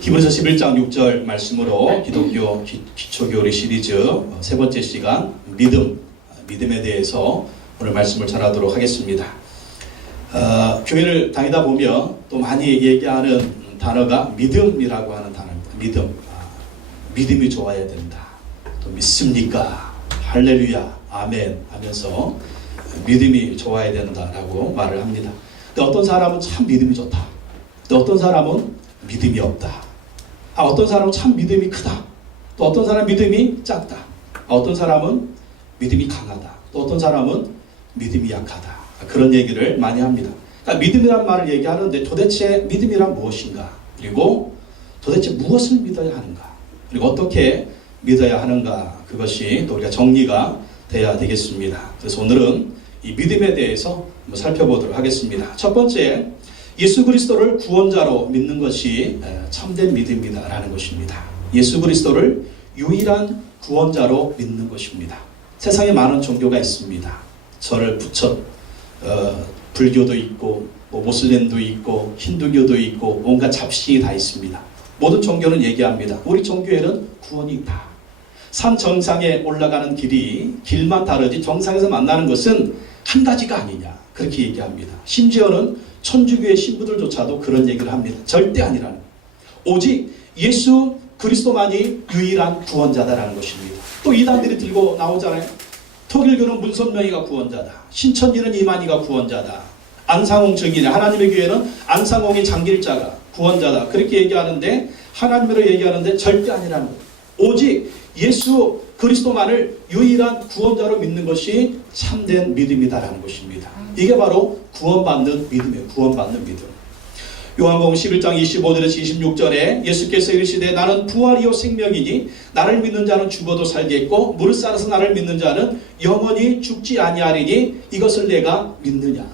히브리서 11장 6절 말씀으로 기독교 기초교리 시리즈 세 번째 시간 믿음에 대해서 오늘 말씀을 전하도록 하겠습니다. 교회를 다니다 보면 또 많이 얘기하는 단어가 믿음이라고 하는 단어입니다. 믿음이 좋아야 된다. 또 믿습니까? 할렐루야, 아멘 하면서 믿음이 좋아야 된다라고 말을 합니다. 근데 어떤 사람은 참 믿음이 좋다. 또 어떤 사람은 믿음이 없다. 어떤 사람은 참 믿음이 크다. 또 어떤 사람은 믿음이 작다. 어떤 사람은 믿음이 강하다. 또 어떤 사람은 믿음이 약하다. 그런 얘기를 많이 합니다. 그러니까 믿음이란 말을 얘기하는데 도대체 믿음이란 무엇인가? 그리고 도대체 무엇을 믿어야 하는가? 그리고 어떻게 믿어야 하는가? 그것이 또 우리가 정리가 돼야 되겠습니다. 그래서 오늘은 이 믿음에 대해서 한번 살펴보도록 하겠습니다. 첫 번째, 예수 그리스도를 구원자로 믿는 것이 참된 믿음이다라는 것입니다. 예수 그리스도를 유일한 구원자로 믿는 것입니다. 세상에 많은 종교가 있습니다. 절을 부처 불교도 있고 모슬림도 있고 힌두교도 있고 온갖 잡식이 다 있습니다. 모든 종교는 얘기합니다. 우리 종교에는 구원이 있다. 산 정상에 올라가는 길만 다르지 정상에서 만나는 것은 한 가지가 아니냐, 그렇게 얘기합니다. 심지어는 천주교의 신부들조차도 그런 얘기를 합니다. 절대 아니라는, 오직 예수 그리스도만이 유일한 구원자다라는 것입니다. 또 이단들이 들고 나오잖아요. 통일교는 문선명이가 구원자다. 신천지는 이만희가 구원자다. 안상홍 증인, 하나님의 교회는 안상홍이 장길자가 구원자다. 그렇게 얘기하는데, 하나님으로 얘기하는데 절대 아니라는 거예요. 오직 예수 그리스도만을 유일한 구원자로 믿는 것이 참된 믿음이다라는 것입니다. 이게 바로 구원받는 믿음이에요. 구원받는 믿음. 요한복음 11장 25절에서 26절에 예수께서 이르시되 나는 부활이요 생명이니 나를 믿는 자는 죽어도 살겠고 무릇 살아서 나를 믿는 자는 영원히 죽지 아니하리니 이것을 내가 믿느냐.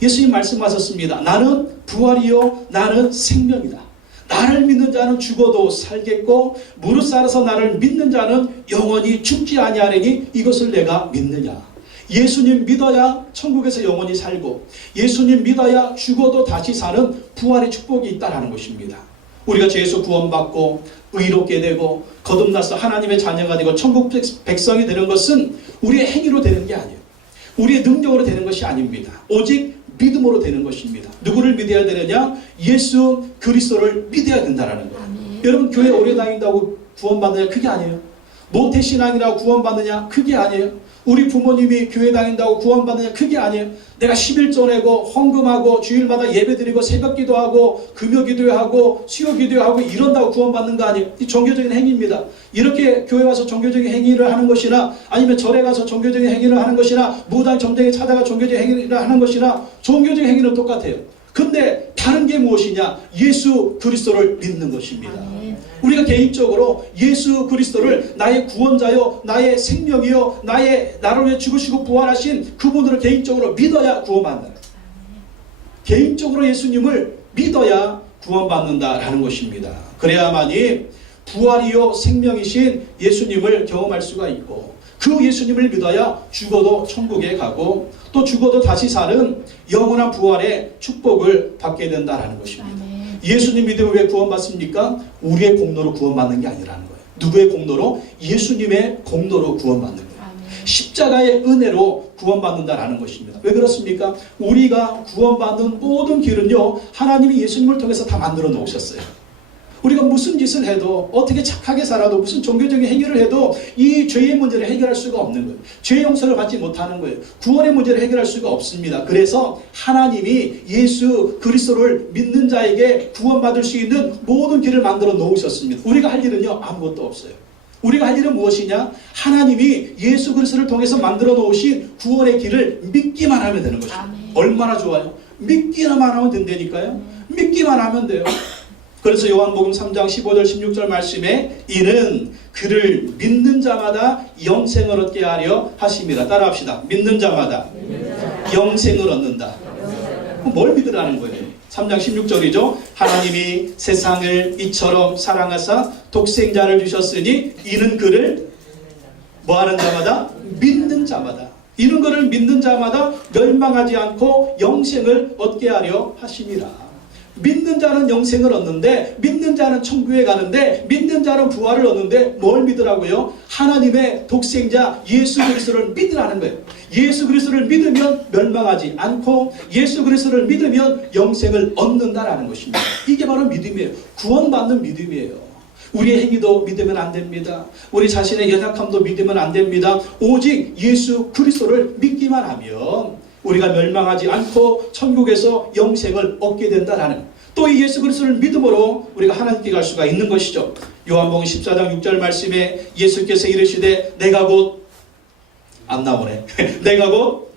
예수님 말씀하셨습니다. 나는 부활이요 나는 생명이다. 나를 믿는 자는 죽어도 살겠고 무릇 살아서 나를 믿는 자는 영원히 죽지 아니하리니 이것을 내가 믿느냐. 예수님 믿어야 천국에서 영원히 살고 예수님 믿어야 죽어도 다시 사는 부활의 축복이 있다는 것입니다. 우리가 죄에서 구원받고 의롭게 되고 거듭나서 하나님의 자녀가 되고 천국 백성이 되는 것은 우리의 행위로 되는 게 아니에요. 우리의 능력으로 되는 것이 아닙니다. 오직 믿음으로 되는 것입니다. 누구를 믿어야 되느냐? 예수 그리스도를 믿어야 된다는 거예요. 여러분, 교회 오래 다닌다고 구원받느냐? 그게 아니에요. 모태신앙이라고 구원받느냐? 그게 아니에요. 우리 부모님이 교회 다닌다고 구원받느냐? 그게 아니에요. 내가 11조 내고 헌금하고 주일마다 예배드리고 새벽기도하고 금요기도하고 수요기도하고 이런다고 구원받는 거 아니에요. 이 종교적인 행위입니다. 이렇게 교회 와서 종교적인 행위를 하는 것이나 아니면 절에 가서 종교적인 행위를 하는 것이나 무당 점쟁이 찾아가 종교적인 행위를 하는 것이나 종교적인 행위는 똑같아요. 근데 다른 게 무엇이냐? 예수 그리스도를 믿는 것입니다. 우리가 개인적으로 예수 그리스도를 나의 구원자요, 나의 생명이요, 나를 위해 죽으시고 부활하신 그분들을 개인적으로 믿어야 구원받는다. 개인적으로 예수님을 믿어야 구원받는다라는 것입니다. 그래야만이 부활이요 생명이신 예수님을 경험할 수가 있고 그 예수님을 믿어야 죽어도 천국에 가고 또 죽어도 다시 사는 영원한 부활의 축복을 받게 된다는 것입니다. 예수님 믿으면 왜 구원받습니까? 우리의 공로로 구원받는 게 아니라는 거예요. 누구의 공로로? 예수님의 공로로 구원받는 거예요. 십자가의 은혜로 구원받는다라는 것입니다. 왜 그렇습니까? 우리가 구원받는 모든 길은요, 하나님이 예수님을 통해서 다 만들어 놓으셨어요. 우리가 무슨 짓을 해도 어떻게 착하게 살아도 무슨 종교적인 행위를 해도 이 죄의 문제를 해결할 수가 없는 거예요. 죄 용서를 받지 못하는 거예요. 구원의 문제를 해결할 수가 없습니다. 그래서 하나님이 예수 그리스도를 믿는 자에게 구원받을 수 있는 모든 길을 만들어 놓으셨습니다. 우리가 할 일은요, 아무것도 없어요. 우리가 할 일은 무엇이냐? 하나님이 예수 그리스도를 통해서 만들어 놓으신 구원의 길을 믿기만 하면 되는 것입니다. 얼마나 좋아요? 믿기만 하면 된다니까요. 믿기만 하면 돼요. 그래서 요한복음 3장 15절 16절 말씀에 이는 그를 믿는 자마다 영생을 얻게 하려 하심이라. 따라합시다. 믿는 자마다 영생을 얻는다. 뭘 믿으라는 거예요? 3장 16절이죠. 하나님이 세상을 이처럼 사랑하사 독생자를 주셨으니 이는 그를 뭐하는 자마다? 믿는 자마다. 이는 그를 믿는 자마다 멸망하지 않고 영생을 얻게 하려 하심이라. 믿는 자는 영생을 얻는데, 믿는 자는 천국에 가는데, 믿는 자는 부활을 얻는데 뭘 믿으라고요? 하나님의 독생자 예수 그리스도를 믿으라는 거예요. 예수 그리스도를 믿으면 멸망하지 않고 예수 그리스도를 믿으면 영생을 얻는다라는 것입니다. 이게 바로 믿음이에요. 구원받는 믿음이에요. 우리의 행위도 믿으면 안 됩니다. 우리 자신의 연약함도 믿으면 안 됩니다. 오직 예수 그리스도를 믿기만 하면 우리가 멸망하지 않고 천국에서 영생을 얻게 된다라는, 또 이 예수 그리스도를 믿음으로 우리가 하나님께 갈 수가 있는 것이죠. 요한복음 14장 6절 말씀에 예수께서 이르시되 내가 곧, 안 나오네. 내가 곧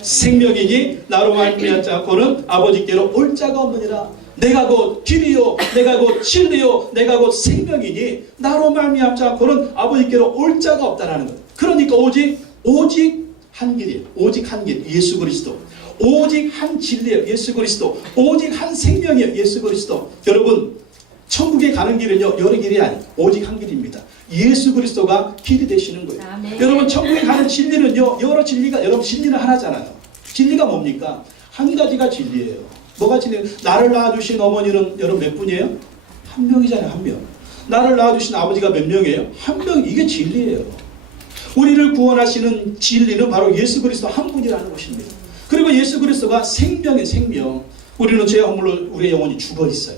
생명이니 나로 말미암지 않고는 아버지께로 올 자가 없느니라. 내가 곧 길이요, 내가 곧 진리요, 내가 곧 생명이니 나로 말미암지 않고는 아버지께로 올 자가 없다라는 것. 그러니까 오직 한 길이에요. 오직 한 길, 예수 그리스도. 오직 한 진리예요, 예수 그리스도. 오직 한 생명이에요, 예수 그리스도. 여러분, 천국에 가는 길은요, 여러 길이 아니에요. 오직 한 길입니다. 예수 그리스도가 길이 되시는 거예요. 아멘. 여러분, 천국에 가는 진리는요, 여러 진리가, 여러분 진리는 하나잖아요. 진리가 뭡니까? 한 가지가 진리예요. 뭐가 진리예요? 나를 낳아주신 어머니는 여러분 몇 분이에요? 한 명이잖아요, 한 명. 나를 낳아주신 아버지가 몇 명이에요? 한 명. 이게 진리예요. 우리를 구원하시는 진리는 바로 예수 그리스도 한 분이라는 것입니다. 그리고 예수 그리스도가 생명의 생명. 우리는 죄 허물로 우리의 영혼이 죽어 있어요.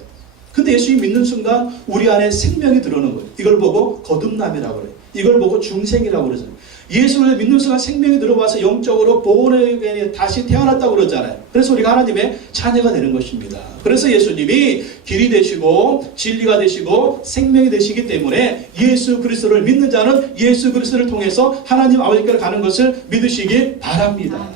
근데 예수님 믿는 순간 우리 안에 생명이 들어오는 거예요. 이걸 보고 거듭남이라고 그래요. 이걸 보고 중생이라고 그러죠. 예수를 믿는 순간 생명이 들어와서 영적으로 본에 다시 태어났다고 그러잖아요. 그래서 우리가 하나님의 자녀가 되는 것입니다. 그래서 예수님이 길이 되시고 진리가 되시고 생명이 되시기 때문에 예수 그리스도를 믿는 자는 예수 그리스도를 통해서 하나님 아버지께로 가는 것을 믿으시기 바랍니다.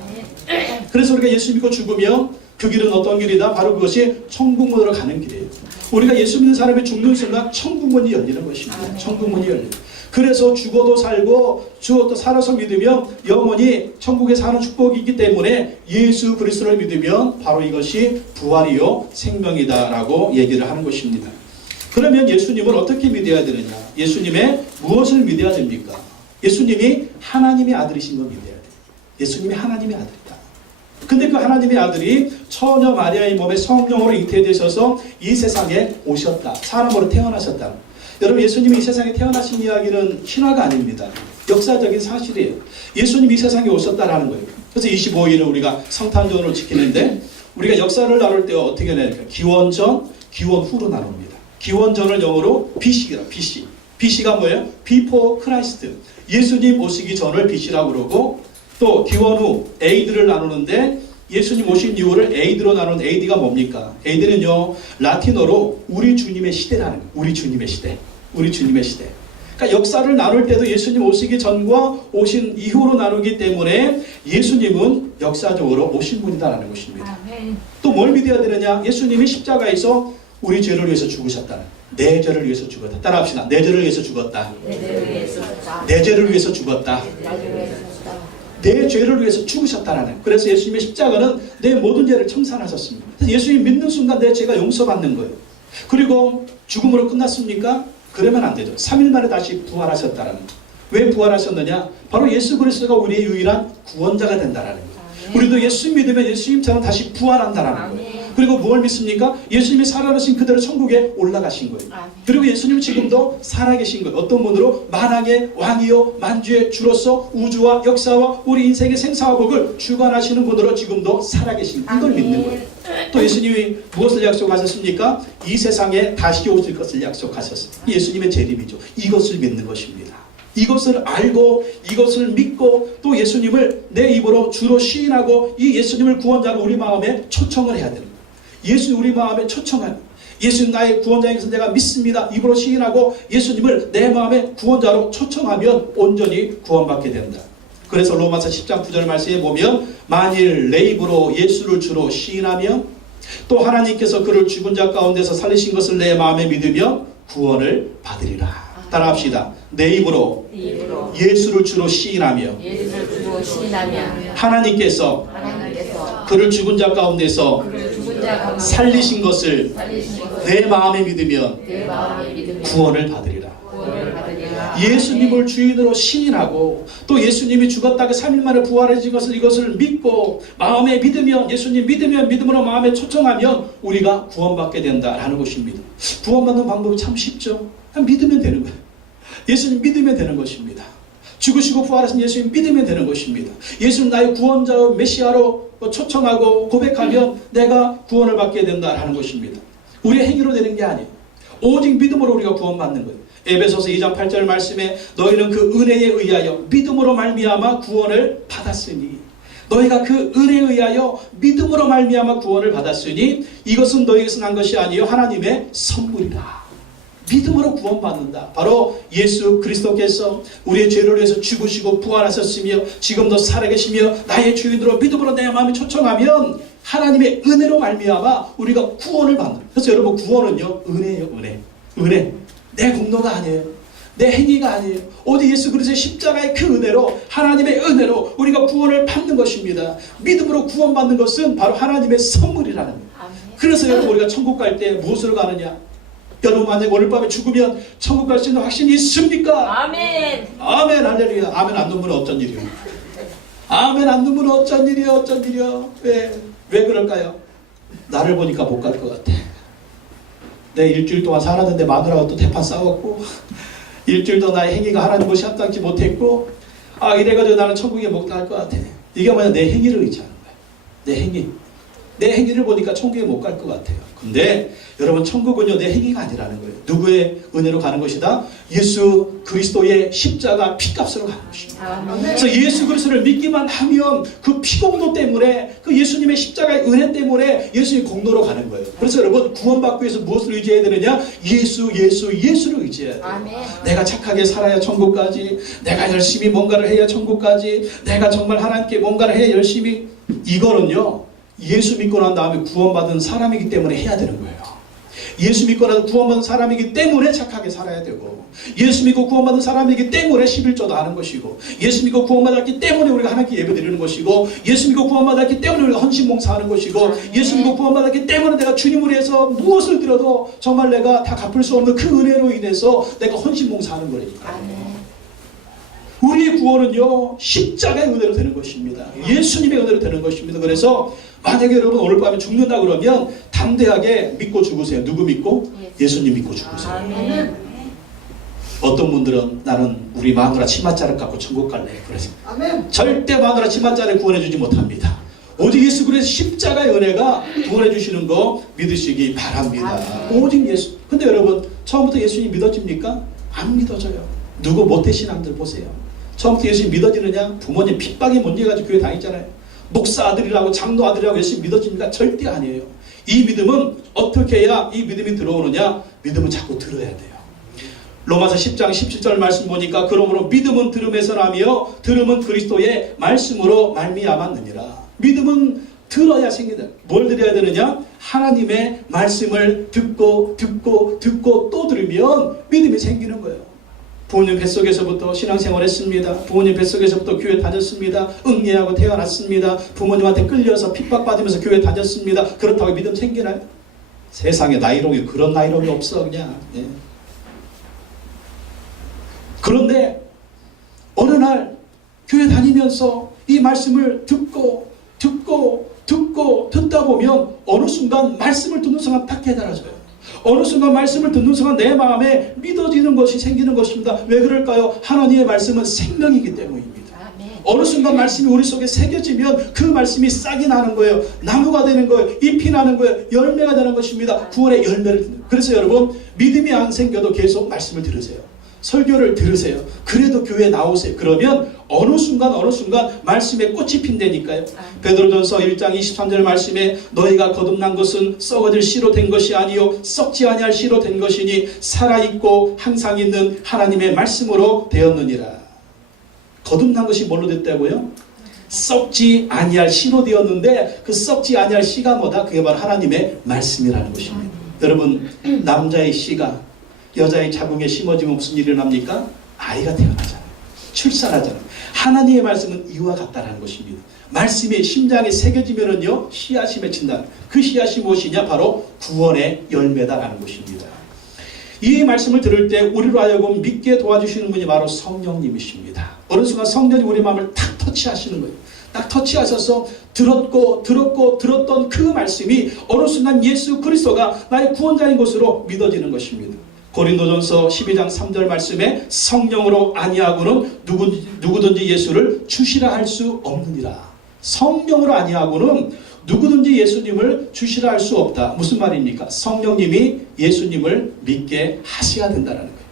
그래서 우리가 예수 믿고 죽으면 그 길은 어떤 길이다? 바로 그것이 천국문으로 가는 길이에요. 우리가 예수 믿는 사람이 죽는 순간 천국문이 열리는 것입니다. 천국문이 열려요. 그래서 죽어도 살고 죽어도 살아서 믿으면 영원히 천국에 사는 축복이 있기 때문에 예수 그리스도를 믿으면 바로 이것이 부활이요 생명이다라고 얘기를 하는 것입니다. 그러면 예수님을 어떻게 믿어야 되느냐? 예수님의 무엇을 믿어야 됩니까? 예수님이 하나님의 아들이신 걸 믿어야 돼요. 예수님이 하나님의 아들이다. 근데 그 하나님의 아들이 처녀 마리아의 몸에 성령으로 잉태되셔서 이 세상에 오셨다. 사람으로 태어나셨다. 여러분, 예수님이 이 세상에 태어나신 이야기는 신화가 아닙니다. 역사적인 사실이에요. 예수님이 이 세상에 오셨다라는 거예요. 그래서 25일을 우리가 성탄절로 지키는데 우리가 역사를 나눌 때 어떻게 나눌까? 기원전, 기원후로 나눕니다. 기원전을 영어로 BC라, BC. BC가 뭐예요? Before Christ. 예수님 오시기 전을 BC라고 그러고, 또 기원후 AD를 나누는데 예수님 오신 이후를 AD로 나누는 AD가 뭡니까? AD는요, 라틴어로 우리 주님의 시대라는 거예요. 우리 주님의 시대. 우리 주님의 시대. 그러니까 역사를 나눌 때도 예수님 오시기 전과 오신 이후로 나누기 때문에 예수님은 역사적으로 오신 분이다라는 것입니다. 또 뭘 믿어야 되느냐? 예수님이 십자가에서 우리 죄를 위해서 죽으셨다. 내 죄를 위해서 죽었다. 따라합시다. 내 죄를 위해서 죽었다. 내 죄를 위해서 죽었다. 내 죄를 위해서 죽으셨다라는. 그래서 예수님의 십자가는 내 모든 죄를 청산하셨습니다. 그래서 예수님 믿는 순간 내 죄가 용서받는 거예요. 그리고 죽음으로 끝났습니까? 그러면 안 되죠. 3일 만에 다시 부활하셨다라는 거예요. 왜 부활하셨느냐? 바로 예수 그리스도가 우리의 유일한 구원자가 된다라는 거예요. 우리도 예수 믿으면 예수님처럼 다시 부활한다라는 거예요. 그리고 무엇을 믿습니까? 예수님이 살아계신 그대로 천국에 올라가신 거예요. 그리고 예수님은 지금도 살아계신 거예요. 어떤 분으로? 만왕의 왕이요 만주의 주로서 우주와 역사와 우리 인생의 생사와 복을 주관하시는 분으로 지금도 살아계신 이걸 믿는 거예요. 또 예수님이 무엇을 약속하셨습니까? 이 세상에 다시 오실 것을 약속하셨습니다. 예수님의 재림이죠. 이것을 믿는 것입니다. 이것을 알고 이것을 믿고 또 예수님을 내 입으로 주로 시인하고 이 예수님을 구원자로 우리 마음에 초청을 해야 됩니다. 예수 우리 마음에 초청하는, 예수님 나의 구원자인 것을 내가 믿습니다. 입으로 시인하고 예수님을 내 마음의 구원자로 초청하면 온전히 구원받게 된다. 그래서 로마서 10장 9절 말씀에 보면 만일 내 입으로 예수를 주로 시인하며 또 하나님께서 그를 죽은 자 가운데서 살리신 것을 내 마음에 믿으며 구원을 받으리라. 따라합시다. 내 입으로 예수를 주로 시인하며 하나님께서 그를 죽은 자 가운데서 살리신 것을 내 마음에 믿으면 구원을 받으리라. 예수님을 주인으로 시인하고 또 예수님이 죽었다가 3일 만에 부활해진 것을 이것을 믿고 마음에 믿으면 예수님 믿으면 믿음으로 마음에 초청하면 우리가 구원받게 된다라는 것입니다. 구원받는 방법이 참 쉽죠. 그냥 믿으면 되는 거예요. 예수님 믿으면 되는 것입니다. 죽으시고 부활하신 예수님 믿으면 되는 것입니다. 예수님 나의 구원자 메시아로 초청하고 고백하면 내가 구원을 받게 된다라는 것입니다. 우리의 행위로 되는 게 아니에요. 오직 믿음으로 우리가 구원받는 거예요. 에베소서 2장 8절 말씀에 너희는 그 은혜에 의하여 믿음으로 말미암아 구원을 받았으니 너희가 그 은혜에 의하여 믿음으로 말미암아 구원을 받았으니 이것은 너희에게서 난 것이 아니요 하나님의 선물이라. 믿음으로 구원받는다. 바로 예수 그리스도께서 우리의 죄를 위해서 죽으시고 부활하셨으며 지금도 살아계시며 나의 주인으로 믿음으로 내 마음에 초청하면 하나님의 은혜로 말미암아 우리가 구원을 받는 거예요. 그래서 여러분 구원은요 은혜예요. 은혜. 내 공로가 아니에요. 내 행위가 아니에요. 오직 예수 그리스도의 십자가의 그 은혜로 하나님의 은혜로 우리가 구원을 받는 것입니다. 믿음으로 구원받는 것은 바로 하나님의 선물이라는 거예요. 그래서 여러분 우리가 천국 갈 때 무엇으로 가느냐? 여러분 만약에 오늘 밤에 죽으면 천국 갈 수 있는 확신이 있습니까? 아멘. 아멘 할렐루야. 아멘 안 넣으면 어쩐 일이요? 아멘 안 넣으면 어쩐 일이요? 왜 그럴까요? 나를 보니까 못 갈 것 같아. 내 일주일 동안 살았는데 마누라하고 또 대판 싸웠고 일주일도 나의 행위가 하나님 것이 합당치 못했고 이래가지고 나는 천국에 못 갈 것 같아. 이게 뭐냐? 내 행위를 의지하는 거야. 내 행위를 보니까 천국에 못 갈 것 같아요. 근데 여러분 천국은요 내 행위가 아니라는 거예요. 누구의 은혜로 가는 것이다? 예수 그리스도의 십자가 피값으로 가는 것입니다. 그래서 예수 그리스도를 믿기만 하면 그 피공로 때문에 그 예수님의 십자가의 은혜 때문에 예수의 공로로 가는 거예요. 그래서 여러분 구원받기 위해서 무엇을 의지해야 되느냐? 예수를 의지해야 돼요. 아멘. 내가 착하게 살아야 천국까지, 내가 열심히 뭔가를 해야 천국까지, 내가 정말 하나님께 뭔가를 해야 열심히. 이거는요 예수 믿고 난 다음에 구원받은 사람이기 때문에 해야 되는 거예요. 예수 믿고 나서 구원받은 사람이기 때문에 착하게 살아야 되고, 예수 믿고 구원받은 사람이기 때문에 11조도 하는 것이고, 예수 믿고 구원받았기 때문에 우리가 하나님께 예배드리는 것이고, 예수 믿고 구원받았기 때문에 우리가 헌신봉사하는 것이고, 예수 믿고 구원받았기 때문에 내가 주님을 위해서 무엇을 드려도 정말 내가 다 갚을 수 없는 그 은혜로 인해서 내가 헌신봉사하는 거니까. 우리의 구원은요 십자가의 은혜로 되는 것입니다. 예수님의 은혜로 되는 것입니다. 그래서 만약에 여러분 오늘 밤에 죽는다 그러면 담대하게 믿고 죽으세요. 누구 믿고? 예수님 믿고 죽으세요. 아멘. 어떤 분들은 나는 우리 마누라 치맛자를 갖고 천국 갈래. 그래서 절대 마누라 치맛자를 구원해 주지 못합니다. 오직 예수 그리스도의 십자가의 은혜가 구원해 주시는 거 믿으시기 바랍니다. 오직 예수. 근데 여러분 처음부터 예수님 믿어집니까? 안 믿어져요. 누구 모태신앙들 보세요. 처음부터 예수님 믿어지느냐? 부모님 핍박에 못 이겨가지고 교회 다녔잖아요. 목사 아들이라고 장로 아들이라고 예수님 믿어집니까? 절대 아니에요. 이 믿음은 어떻게 해야 이 믿음이 들어오느냐? 믿음은 자꾸 들어야 돼요. 로마서 10장 17절 말씀 보니까 그러므로 믿음은 들음에서 나며 들음은 그리스도의 말씀으로 말미암았느니라. 믿음은 들어야 생긴다. 뭘 들어야 되느냐? 하나님의 말씀을 듣고 또 들으면 믿음이 생기는 거예요. 부모님 뱃속에서부터 신앙생활 했습니다. 부모님 뱃속에서부터 교회 다녔습니다. 응애하고 태어났습니다. 부모님한테 끌려서 핍박받으면서 교회 다녔습니다. 그렇다고 믿음 생기나요? 세상에 나이롱이 그런 나이롱이 없어 그냥. 예. 그런데 어느 날 교회 다니면서 이 말씀을 듣다 보면 어느 순간 말씀을 듣는 순간 딱 깨달아져요. 어느 순간 말씀을 듣는 순간 내 마음에 믿어지는 것이 생기는 것입니다. 왜 그럴까요? 하나님의 말씀은 생명이기 때문입니다. 어느 순간 말씀이 우리 속에 새겨지면 그 말씀이 싹이 나는 거예요. 나무가 되는 거예요. 잎이 나는 거예요. 열매가 되는 것입니다. 구원의 열매를. 그래서 여러분 믿음이 안 생겨도 계속 말씀을 들으세요. 설교를 들으세요. 그래도 교회에 나오세요. 그러면 어느 순간 말씀에 꽃이 핀다니까요. 베드로전서 1장 23절 말씀에 너희가 거듭난 것은 썩어질 씨로 된 것이 아니요 썩지 아니할 씨로 된 것이니 살아있고 항상 있는 하나님의 말씀으로 되었느니라. 거듭난 것이 뭘로 됐다고요? 썩지 아니할 씨로 되었는데 그 썩지 아니할 씨가 뭐다? 그게 바로 하나님의 말씀이라는 것입니다. 여러분 남자의 씨가 여자의 자궁에 심어지면 무슨 일이 일어납니까? 아이가 태어나잖아요. 출산하잖아요. 하나님의 말씀은 이와 같다는 것입니다. 말씀이 심장에 새겨지면은요 씨앗이 맺힌다. 그 씨앗이 무엇이냐? 바로 구원의 열매다라는 것입니다. 이 말씀을 들을 때 우리로 하여금 믿게 도와주시는 분이 바로 성령님이십니다. 어느 순간 성령이 우리 마음을 탁 터치하시는 거예요. 딱 터치하셔서 들었던 그 말씀이 어느 순간 예수 그리스도가 나의 구원자인 것으로 믿어지는 것입니다. 고린도전서 12장 3절 말씀에 성령으로 아니하고는 누구든지 예수를 주시라 할 수 없느니라. 성령으로 아니하고는 누구든지 예수님을 주시라 할 수 없다. 무슨 말입니까? 성령님이 예수님을 믿게 하셔야 된다는 거예요.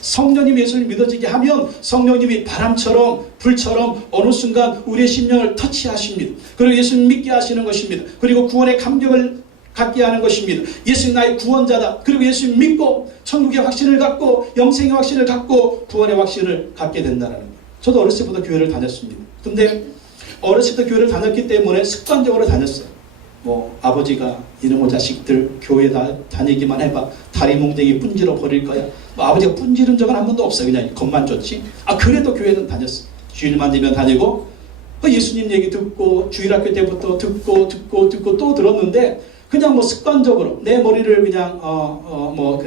성령님이 예수를 믿어지게 하면 성령님이 바람처럼 불처럼 어느 순간 우리의 심령을 터치하십니다. 그리고 예수님 믿게 하시는 것입니다. 그리고 구원의 감격을 갖게 하는 것입니다. 예수님 나의 구원자다. 그리고 예수님 믿고 천국의 확신을 갖고 영생의 확신을 갖고 구원의 확신을 갖게 된다는 거예요. 저도 어렸을 때부터 교회를 다녔습니다. 근데 어렸을 때 교회를 다녔기 때문에 습관적으로 다녔어요. 뭐 아버지가 이놈의 자식들 교회 다니기만 해봐 다리 몽둥이 분질러 버릴 거야. 뭐 아버지가 분지른 적은 한 번도 없어요. 그냥 겁만 줬지. 그래도 교회는 다녔어. 주일만 되면 다니고 예수님 얘기 듣고 주일학교 때부터 듣고 또 들었는데 그냥 뭐 습관적으로 내 머리를 그냥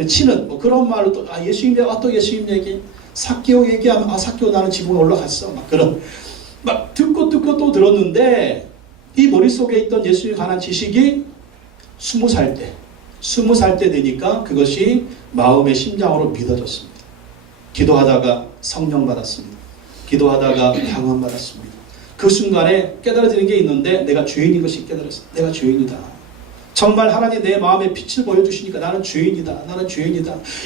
치는 뭐 그런 말로 또 예수님 얘기 또 예수님 얘기 사개오 얘기하면 사개오 나는 지붕에 올라갔어 막 그런 막 듣고 또 들었는데 이 머릿속에 있던 예수님에 관한 지식이 20살 때 되니까 그것이 마음의 심장으로 믿어졌습니다. 기도하다가 성령 받았습니다. 기도하다가 방언 받았습니다. 그 순간에 깨달아지는 게 있는데 내가 죄인인 것이 깨달았어요. 내가 죄인이다. 정말 하나님 내 마음에 빛을 보여주시니까 나는 죄인이다.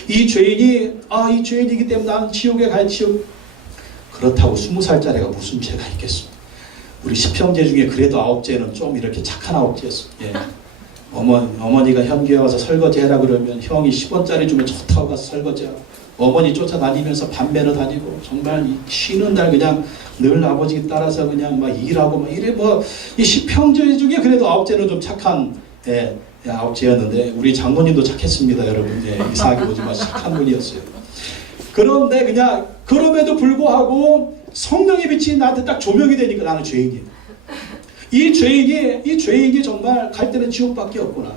이 죄인이기 때문에 나는 지옥에 갈 지옥. 그렇다고 20살짜리가 무슨 죄가 있겠습니까? 우리 10형제 중에 그래도 9제는 좀 이렇게 착한 9제였어요. 예. 어머니가 현교회 와서 설거지 해라 그러면 형이 10원짜리 주면 좋다고 가서 설거지하고 어머니 쫓아다니면서 담배로 다니고 정말 쉬는 날 그냥 늘 아버지 따라서 그냥 막 일하고 막 이래 이 10형제 중에 그래도 9제는 좀 착한 9제였는데 우리 장모님도 착했습니다. 여러분. 이상하게 보지 마시고 착한 분이었어요. 그런데 그냥 그럼에도 불구하고 성령의 빛이 나한테 딱 조명이 되니까 나는 죄인이에요. 이 죄인이 정말 갈 때는 지옥밖에 없구나.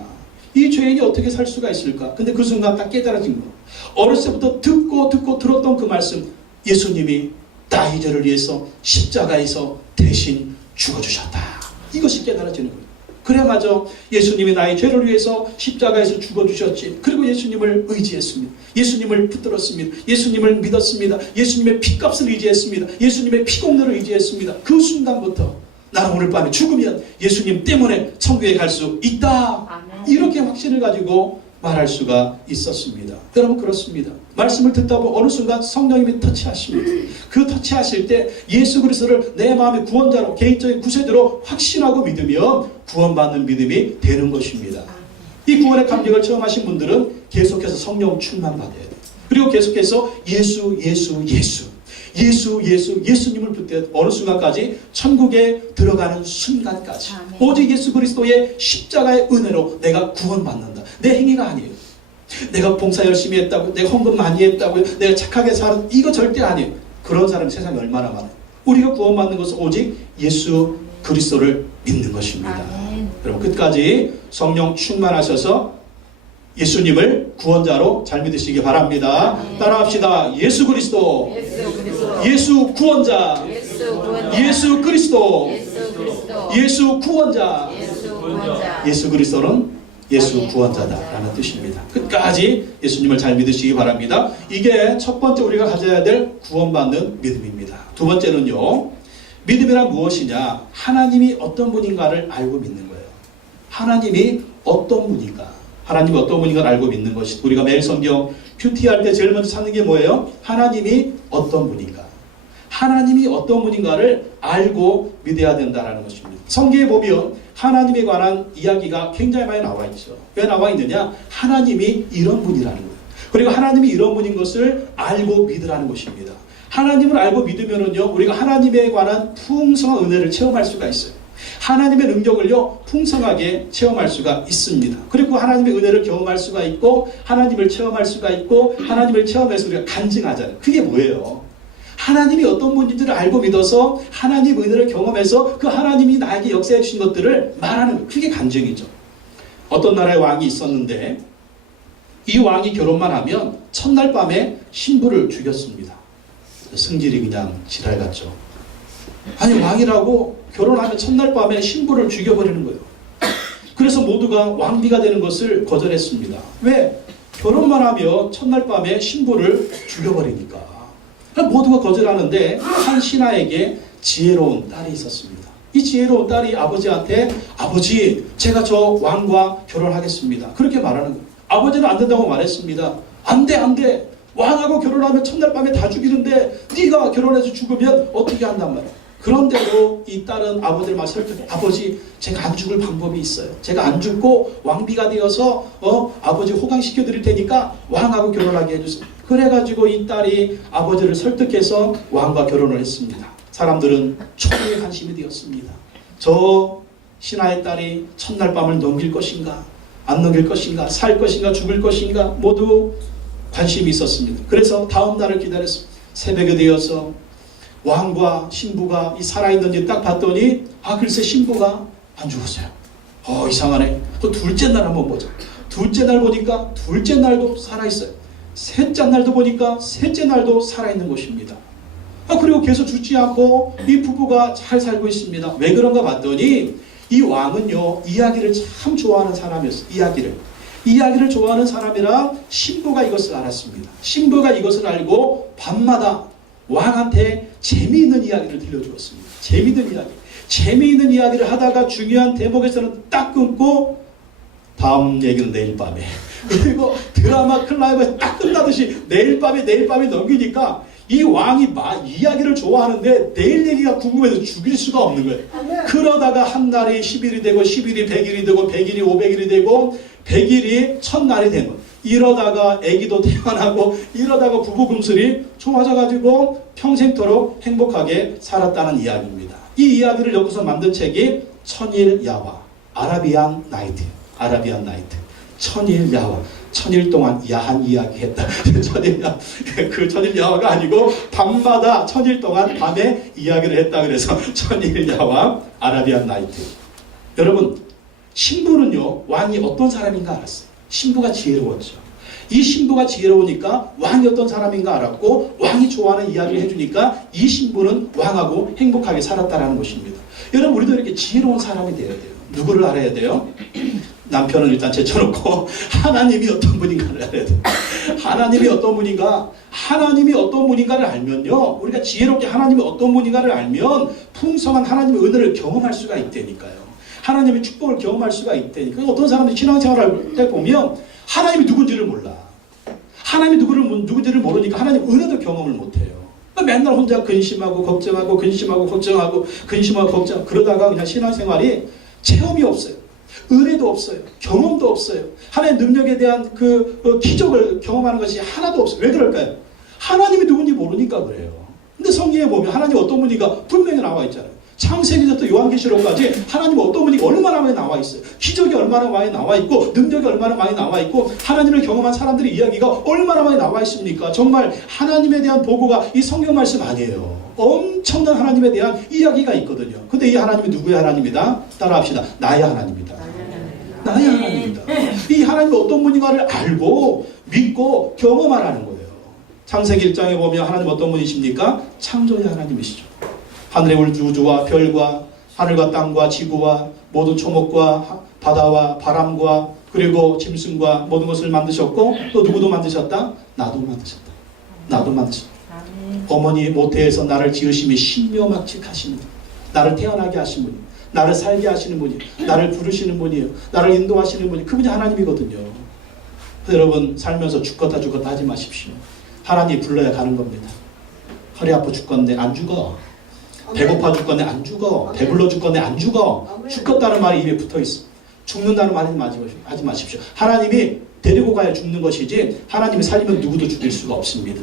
이 죄인이 어떻게 살 수가 있을까? 근데 그 순간 딱 깨달아진 거. 어렸을 때부터 듣고 들었던 그 말씀. 예수님이 나의 죄를 위해서 십자가에서 대신 죽어주셨다. 이것이 깨달아지는 거예요. 그래 맞아. 예수님이 나의 죄를 위해서 십자가에서 죽어주셨지. 그리고 예수님을 의지했습니다. 예수님을 붙들었습니다. 예수님을 믿었습니다. 예수님의 피값을 의지했습니다. 예수님의 피공로를 의지했습니다. 그 순간부터 나는 오늘 밤에 죽으면 예수님 때문에 천국에 갈 수 있다. 아멘. 이렇게 확신을 가지고 말할 수가 있었습니다. 여러분 그렇습니다. 말씀을 듣다 보면 어느 순간 성령님이 터치하십니다. 그 터치하실 때 예수 그리스도를 내 마음의 구원자로 개인적인 구세주로 확신하고 믿으면 구원받는 믿음이 되는 것입니다. 이 구원의 감격을 처음 하신 분들은 계속해서 성령 충만 받아야 돼요. 그리고 계속해서 예수님을 붙들어 어느 순간까지 천국에 들어가는 순간까지 오직 예수 그리스도의 십자가의 은혜로 내가 구원받는다. 내 행위가 아니에요. 내가 봉사 열심히 했다고, 내가 헌금 많이 했다고, 내가 착하게 살았 이거 절대 아니에요. 그런 사람이 세상에 얼마나 많아요. 우리가 구원받는 것은 오직 예수 그리스도를 믿는 것입니다. 아멘. 여러분 끝까지 성령 충만하셔서 예수님을 구원자로 잘 믿으시기 바랍니다. 아멘. 따라합시다. 예수 그리스도, 예수 구원자, 예수 그리스도, 예수 구원자. 예수 그리스도는 예수 구원자다라는 뜻입니다. 끝까지 예수님을 잘 믿으시기 바랍니다. 이게 첫 번째 우리가 가져야 될 구원받는 믿음입니다. 두 번째는요. 믿음이란 무엇이냐? 하나님이 어떤 분인가를 알고 믿는 거예요. 하나님이 어떤 분인가? 하나님이 어떤 분인가를 알고 믿는 것이 우리가 매일 성경 큐티할 때 제일 먼저 찾는 게 뭐예요? 하나님이 어떤 분인가? 하나님이 어떤 분인가를 알고 믿어야 된다는 것입니다. 성경에 보면 하나님에 관한 이야기가 굉장히 많이 나와 있죠. 왜 나와 있느냐? 하나님이 이런 분이라는 거예요. 그리고 하나님이 이런 분인 것을 알고 믿으라는 것입니다. 하나님을 알고 믿으면은요, 우리가 하나님에 관한 풍성한 은혜를 체험할 수가 있어요. 하나님의 능력을요, 풍성하게 체험할 수가 있습니다. 그리고 하나님의 은혜를 경험할 수가 있고, 하나님을 체험할 수가 있고, 하나님을 체험해서 우리가 간증하잖아요. 그게 뭐예요? 하나님이 어떤 분인지를 알고 믿어서 하나님 은혜를 경험해서 그 하나님이 나에게 역사해 주신 것들을 말하는 거예요. 그게 간증이죠. 어떤 나라의 왕이 있었는데 이 왕이 결혼만 하면 첫날 밤에 신부를 죽였습니다. 승질이 그냥 지랄 같죠. 아니 왕이라고 결혼하면 첫날 밤에 신부를 죽여버리는 거예요. 그래서 모두가 왕비가 되는 것을 거절했습니다. 왜? 결혼만 하면 첫날 밤에 신부를 죽여버리니까. 모두가 거절하는데 한 신하에게 지혜로운 딸이 있었습니다. 이 지혜로운 딸이 아버지한테 아버지 제가 저 왕과 결혼하겠습니다. 그렇게 말하는 거예요. 아버지는 안 된다고 말했습니다. 안 돼, 안 돼. 왕하고 결혼하면 첫날 밤에 다 죽이는데 네가 결혼해서 죽으면 어떻게 한단 말이야. 그런데도 이 딸은 아버지를 막 설득해. 아버지 제가 안 죽을 방법이 있어요. 제가 안 죽고 왕비가 되어서 아버지 호강시켜 드릴 테니까 왕하고 결혼하게 해주세요. 그래가지고 이 딸이 아버지를 설득해서 왕과 결혼을 했습니다. 사람들은 초유의 관심이 되었습니다. 저 신하의 딸이 첫날 밤을 넘길 것인가 안 넘길 것인가 살 것인가 죽을 것인가 모두 관심이 있었습니다. 그래서 다음 날을 기다렸습니다. 새벽이 되어서 왕과 신부가 살아있는지 딱 봤더니 글쎄 신부가 안 죽었어요. 이상하네. 또 둘째 날 한번 보자. 둘째 날 보니까 둘째 날도 살아있어요. 셋째 날도 보니까 셋째 날도 살아있는 것입니다. 그리고 계속 죽지 않고 이 부부가 잘 살고 있습니다. 왜 그런가 봤더니 이 왕은요 이야기를 참 좋아하는 사람이었어요. 이야기를 좋아하는 사람이라 신부가 이것을 알았습니다. 신부가 이것을 알고 밤마다 왕한테 재미있는 이야기를 들려주었습니다. 재미있는 이야기를 하다가 중요한 대목에서는 딱 끊고 다음 얘기는 내일 밤에 그리고 드라마 클라이막스 딱 끝나듯이 내일 밤에 넘기니까 이 왕이 이야기를 좋아하는데 내일 얘기가 궁금해서 죽일 수가 없는 거예요. 그러다가 한 날이 10일이 되고 10일이 100일이 되고 100일이 500일이 되고 100일이 첫날이 되는 거예요. 이러다가 아기도 태어나고 이러다가 부부 금슬이 좋아져가지고 평생토록 행복하게 살았다는 이야기입니다. 이 이야기를 엮어서 만든 책이 천일 야화, 아라비안 나이트. 천일 야화. 천일 동안 야한 이야기 했다. 그 천일 야화가 아니고 밤마다 천일 동안 밤에 이야기를 했다. 그래서 천일 야화, 아라비안 나이트. 여러분, 신부는요, 왕이 어떤 사람인가 알았어요. 신부가 지혜로웠죠. 이 신부가 지혜로우니까 왕이 어떤 사람인가 알았고 왕이 좋아하는 이야기를 해주니까 이 신부는 왕하고 행복하게 살았다는 것입니다. 여러분, 우리도 이렇게 지혜로운 사람이 되어야 돼요. 누구를 알아야 돼요? 남편은 일단 제쳐놓고 하나님이 어떤 분인가를 알아야 돼요. 하나님이 어떤 분인가를 알면요, 우리가 지혜롭게 하나님이 어떤 분인가를 알면 풍성한 하나님의 은혜를 경험할 수가 있다니까요. 하나님의 축복을 경험할 수가 있다니까. 어떤 사람들이 신앙생활을 할 때 보면 하나님이 누군지를 몰라. 하나님이 누군지를 모르니까 하나님 은혜도 경험을 못해요. 맨날 혼자 근심하고 걱정하고 그러다가 그냥 신앙생활이 체험이 없어요. 은혜도 없어요. 경험도 없어요. 하나님의 능력에 대한 기적을 경험하는 것이 하나도 없어요. 왜 그럴까요? 하나님이 누군지 모르니까 그래요. 근데 성경에 보면 하나님 어떤 분인가 분명히 나와 있잖아요. 창세기부터 요한계시록까지 하나님은 어떤 분이 얼마나 많이 나와 있어요. 기적이 얼마나 많이 나와 있고 능력이 얼마나 많이 나와 있고 하나님을 경험한 사람들의 이야기가 얼마나 많이 나와 있습니까? 정말 하나님에 대한 보고가 이 성경 말씀 아니에요. 엄청난 하나님에 대한 이야기가 있거든요. 근데 이 하나님이 누구의 하나님이다? 따라합시다. 나의 하나님이다. 나의 하나님이다. 이 하나님이 어떤 분인가를 알고 믿고 경험하라는 거예요. 창세기 1장에 보면 하나님 어떤 분이십니까? 창조의 하나님이시죠. 하늘의 우주와 별과 하늘과 땅과 지구와 모든 초목과 바다와 바람과 그리고 짐승과 모든 것을 만드셨고 또 누구도 만드셨다? 나도 만드셨다. 어머니 모태에서 나를 지으심이 신묘막측하신 분, 나를 태어나게 하신 분이, 나를 살게 하시는 분이, 나를 부르시는 분이에요. 나를 인도하시는 분이, 그분이 하나님이거든요. 여러분, 살면서 죽겠다 하지 마십시오. 하나님 불러야 가는 겁니다. 허리 아파 죽겠는데 안 죽어. 배고파 죽겠네 안 죽어. 배불러 죽겠네 안 죽어. 죽겠다는 말이 입에 붙어있어. 죽는다는 말은 하지 마십시오. 하나님이 데리고 가야 죽는 것이지 하나님이 살리면 누구도 죽일 수가 없습니다.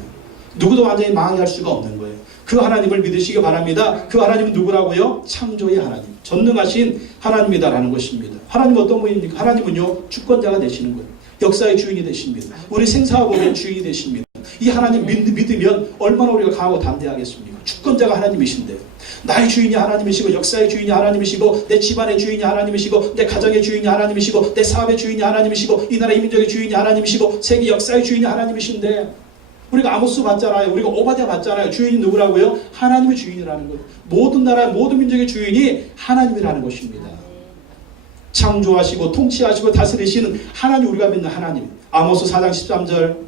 누구도 완전히 망하게 할 수가 없는 거예요. 그 하나님을 믿으시기 바랍니다. 그 하나님은 누구라고요? 창조의 하나님, 전능하신 하나님이다라는 것입니다. 하나님은 어떤 분입니까? 하나님은요, 주권자가 되시는 거예요. 역사의 주인이 되십니다. 우리 생사와 복의 주인이 되십니다. 이 하나님 믿으면 얼마나 우리가 강하고 담대하겠습니까? 주권자가 하나님이신데, 나의 주인이 하나님이시고 역사의 주인이 하나님이시고 내 집안의 주인이 하나님이시고 내 가정의 주인이 하나님이시고 내 사업의 주인이 하나님이시고 이 나라 이민족의 주인이 하나님이시고 세계 역사의 주인이 하나님이신데, 우리가 아모스 봤잖아요. 우리가 오바댜 봤잖아요. 주인이 누구라고요? 하나님의 주인이라는 거예요. 모든 나라 모든 민족의 주인이 하나님이라는 것입니다. 창조하시고 통치하시고 다스리시는 하나님, 우리가 믿는 하나님. 아모스 4장 13절,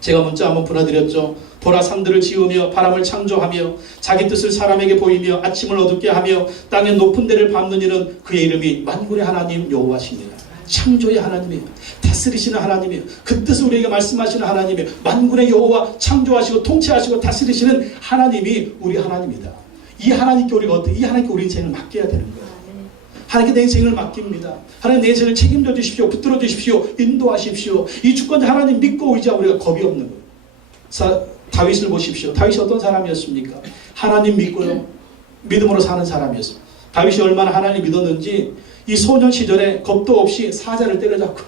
제가 문자 한번 보내드렸죠. 보라, 산들을 지으며 바람을 창조하며 자기 뜻을 사람에게 보이며 아침을 어둡게 하며 땅의 높은 데를 밟는 이는 그의 이름이 만군의 하나님 여호와시니라. 창조의 하나님이에요. 다스리시는 하나님이에요. 그 뜻을 우리에게 말씀하시는 하나님이에요. 만군의 여호와, 창조하시고 통치하시고 다스리시는 하나님이 우리 하나님이다. 이 하나님께 우리가 어떻게, 이 하나님께 우리 인생을 맡겨야 되는 거예요. 하나님께 내 인생을 맡깁니다. 하나님 내 인생을 책임져 주십시오. 붙들어 주십시오. 인도하십시오. 이 주권자 하나님 믿고 의지하고 우리가 겁이 없는 거예요. 다윗을 보십시오. 다윗이 어떤 사람이었습니까? 하나님 믿고요, 믿음으로 사는 사람이었어요. 다윗이 얼마나 하나님 믿었는지 이 소년 시절에 겁도 없이 사자를 때려잡고,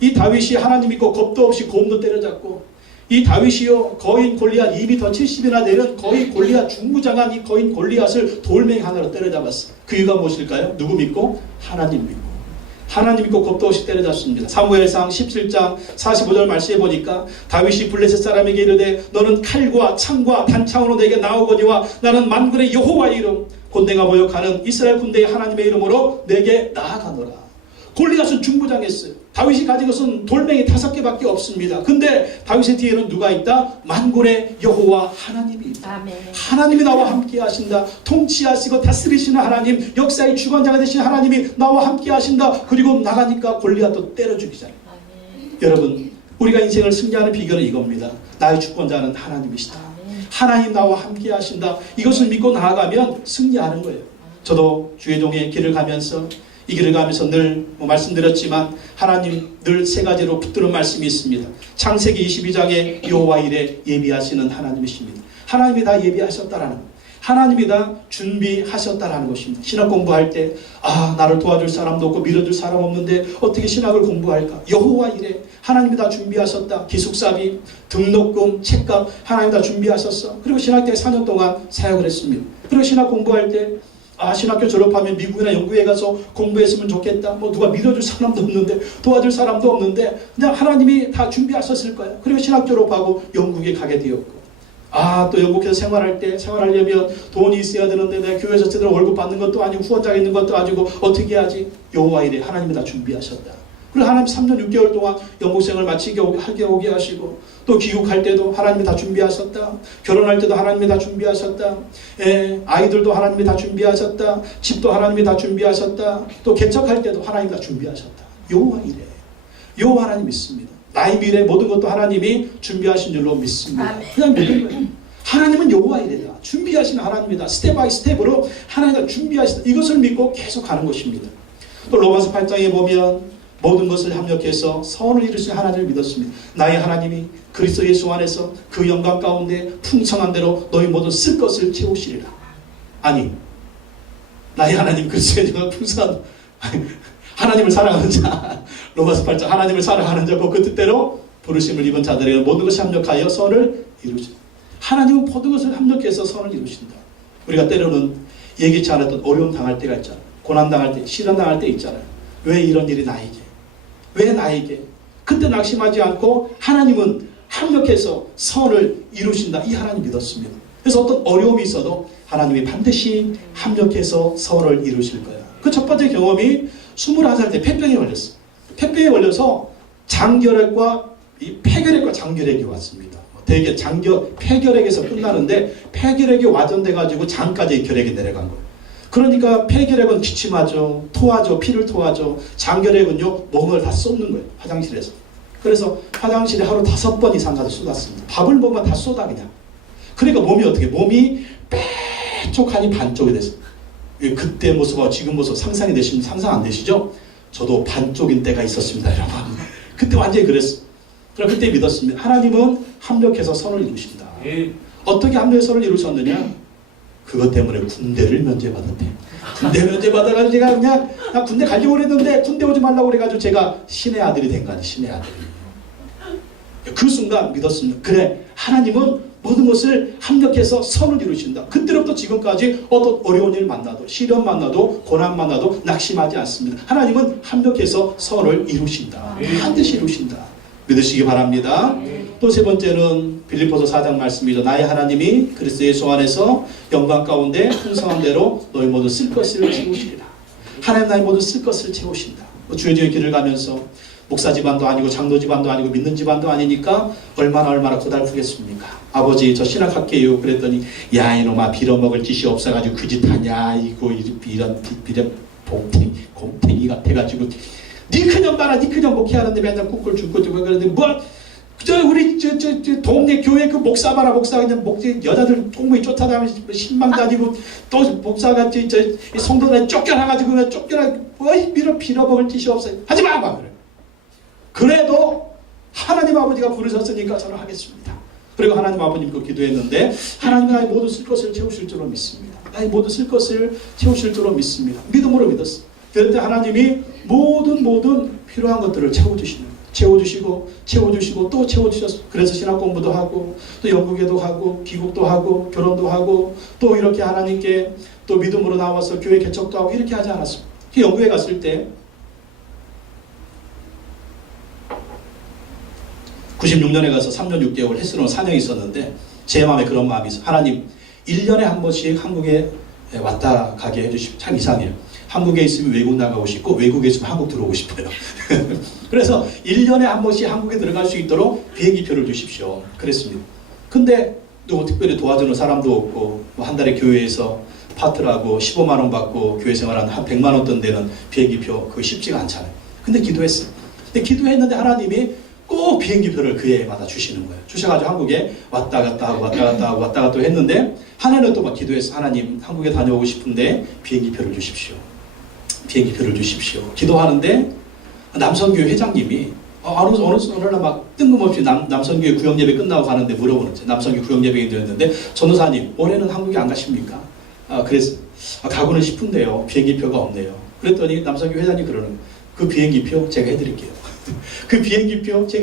이 다윗이 하나님 믿고 겁도 없이 곰도 때려잡고, 이 다윗이요 거인 골리앗 2m 70이나 되는 거인 골리앗, 중무장한 이 거인 골리앗을 돌멩이 하나로 때려잡았어요. 그 이유가 무엇일까요? 누구 믿고? 하나님 믿고. 하나님 믿고 겁도 없이 때려잡습니다. 사무엘상 17장 45절 말씀해 보니까 다윗이 블레셋 사람에게 이르되 너는 칼과 창과 단창으로 내게 나오거니와 나는 만군의 여호와의 이름 곧 내가 모욕하는 이스라엘 군대의 하나님의 이름으로 내게 나아가노라. 골리앗은 중무장했어요. 다윗이 가진 것은 돌멩이 5개밖에 없습니다. 근데 다윗의 뒤에는 누가 있다? 만군의 여호와 하나님이 있다. 아멘. 하나님이 나와 함께 하신다. 통치하시고 다스리시는 하나님, 역사의 주관자가 되신 하나님이 나와 함께 하신다. 그리고 나가니까 골리앗도 때려 죽이잖아요. 여러분, 우리가 인생을 승리하는 비결은 이겁니다. 나의 주권자는 하나님이시다. 하나님 나와 함께 하신다. 이것을 믿고 나아가면 승리하는 거예요. 저도 주의종의 길을 가면서, 이 길을 가면서 늘 말씀드렸지만 하나님 늘 3가지로 붙드는 말씀이 있습니다. 창세기 22장에 여호와 일에 예비하시는 하나님이십니다. 하나님이 다 예비하셨다라는 것, 하나님이 다 준비하셨다라는 것입니다. 신학 공부할 때 나를 도와줄 사람도 없고 밀어줄 사람 없는데 어떻게 신학을 공부할까? 여호와 일에 하나님이 다 준비하셨다. 기숙사비, 등록금, 책값 하나님이 다 준비하셨어. 그리고 신학교에 4년 동안 사역을 했습니다. 그리고 신학 공부할 때 신학교 졸업하면 미국이나 영국에 가서 공부했으면 좋겠다. 누가 믿어줄 사람도 없는데, 도와줄 사람도 없는데, 그냥 하나님이 다 준비하셨을 거예요. 그리고 신학 졸업하고 영국에 가게 되었고, 또 영국에서 생활하려면 돈이 있어야 되는데 내가 교회에서 제대로 월급 받는 것도 아니고 후원자가 있는 것도 아니고 어떻게 하지? 여호와 이래 하나님이 다 준비하셨다. 그리고 하나님 3년 6개월 동안 영국생을 마치게 오게 하시고, 또 귀국할 때도 하나님이 다 준비하셨다. 결혼할 때도 하나님이 다 준비하셨다. 아이들도 하나님이 다 준비하셨다. 집도 하나님이 다 준비하셨다. 또 개척할 때도 하나님이 다 준비하셨다. 여호와 이래. 여호와 하나님 믿습니다. 나의 미래 모든 것도 하나님이 준비하신 줄로 믿습니다. 그냥 믿는 거예요. 하나님은 여호와 이래다. 준비하시는 하나님이다. 스텝 바이 스텝으로 하나님이 다 준비하시다. 이것을 믿고 계속 가는 것입니다. 또 로마서 8장에 보면 모든 것을 합력해서 선을 이루신 하나님을 믿었습니다. 나의 하나님이 그리스도 예수 안에서 그 영광 가운데 풍성한 대로 너희 모든 쓸 것을 채우시리라. 아니, 나의 하나님 그리스도의 영광 풍성한 하나님을 사랑하는 자, 로마서 8장 하나님을 사랑하는 자고 그 뜻대로 부르심을 입은 자들에게 모든 것이 합력하여 선을 이루시다. 하나님은 모든 것을 합력해서 선을 이루신다. 우리가 때로는 예기치 않았던 어려움 당할 때가 있잖아요. 고난 당할 때, 시련 당할 때 있잖아요. 왜 이런 일이 나에게? 왜 나에게? 그때 낙심하지 않고 하나님은 합력해서 선을 이루신다. 이 하나님 믿었습니다. 그래서 어떤 어려움이 있어도 하나님이 반드시 합력해서 선을 이루실 거야. 그 첫 번째 경험이 21살 때 폐병에 걸렸어요. 폐병에 걸려서 장결핵과 이 폐결핵과 장결핵이 왔습니다. 대개 폐결핵에서 끝나는데 폐결핵이 와전돼가지고 장까지 결핵이 내려간 거예요. 그러니까 폐결핵은 기침하죠, 토하죠, 피를 토하죠. 장결핵은요, 몸을 다 쏟는 거예요, 화장실에서. 그래서 화장실에 하루 5번 이상 가서 쏟았습니다. 밥을 먹으면 다 쏟아 그냥. 그러니까 몸이 빼쪽하니 반쪽이 됐어요. 그때 모습과 지금 모습 상상이 되시면 상상 안 되시죠? 저도 반쪽인 때가 있었습니다, 여러분. 그때 완전히 그랬어요. 그럼 그때 믿었습니다. 하나님은 합력해서 선을 이루신다. 어떻게 합력해서 선을 이루셨느냐? 그것 때문에 군대를 면제받았대. 군대 면제받아가지고 제가 그냥 나 군대 가려고 했는데 군대 오지 말라고 그래가지고 제가 신의 아들이 된 거 아니에요. 신의 아들이. 그 순간 믿었습니다. 그래, 하나님은 모든 것을 합력해서 선을 이루신다. 그때로부터 지금까지 어떤 어려운 일 만나도, 시련 만나도, 고난 만나도 낙심하지 않습니다. 하나님은 합력해서 선을 이루신다. 반드시 이루신다. 믿으시기 바랍니다. 또 세 번째는 빌립보서 4장 말씀이죠. 나의 하나님이 그리스도 예수 안에서 영광 가운데 풍성한 대로 너희 모두 쓸 것을 채우시리라. 하나님 나의 모두 쓸 것을 채우신다. 주의 길을 가면서 목사 집안도 아니고 장로 집안도 아니고 믿는 집안도 아니니까 얼마나 고달프겠습니까? 아버지 저 신학할게요. 그랬더니 야 이놈아 빌어먹을 짓이 없어가지고 그 짓 하냐 이거 이런 곰탱이 같아가지고 니 그냥 봐라 니 그냥 목회하는데 맨날 꿀꿀 죽고 그러는데 뭐 우리 저 동네 교회 그 목사 봐라 목사 그냥 여자들 똥무이 쫓아다니면서 신망 다니고 또 목사가 저 성도들 쫓겨나가지고 그냥 빌어먹을 짓이 없어요. 하지마 막 그래. 그래도 하나님 아버지가 부르셨으니까 저는 하겠습니다. 그리고 하나님 아버님께 기도했는데 하나님 나의 모두 쓸 것을 채우실 줄로 믿습니다. 나의 모두 쓸 것을 채우실 줄로 믿습니다. 믿음으로 믿었어. 그럴 때 하나님이 모든 필요한 것들을 채워주시는 거예요. 채워주시고 또 채워주셨어. 그래서 신학 공부도 하고 또 영국에도 가고 귀국도 하고 결혼도 하고 또 이렇게 하나님께 또 믿음으로 나와서 교회 개척도 하고 이렇게 하지 않았습니다. 영국에 갔을 때 96년에 가서 3년 6개월 헬스론 사명이 있었는데 제 마음에 그런 마음이 있어요. 하나님 1년에 한 번씩 한국에 왔다 가게 해주시면 참 이상해요. 한국에 있으면 외국 나가고 싶고 외국에 있으면 한국 들어오고 싶어요. 그래서 1년에 한 번씩 한국에 들어갈 수 있도록 비행기표를 주십시오. 그랬습니다. 근데 또 특별히 도와주는 사람도 없고 뭐 한 달에 교회에서 파트라고 15만 원 받고 교회 생활 한 100만 원 돈 되는 비행기표 그거 쉽지가 않잖아요. 근데 기도했어요. 근데 기도했는데 하나님이 꼭 비행기표를 그 해마다 주시는 거예요. 주셔가지고 한국에 왔다 갔다 하고 했는데 한 해는 또 막 기도해서 하나님 한국에 다녀오고 싶은데 비행기표를 주십시오. 기도하는데 남성교회 회장님이 어느 날 막 뜬금없이 남성교회 구역예배 끝나고 가는데 물어보는 거예요. 남성교회 구역예배가 되었는데 전도사님 올해는 한국에 안 가십니까? 그래서 가고는 싶은데요. 비행기표가 없네요. 그랬더니 남성교회 회장님 그러는 거예요. 그 비행기표 제가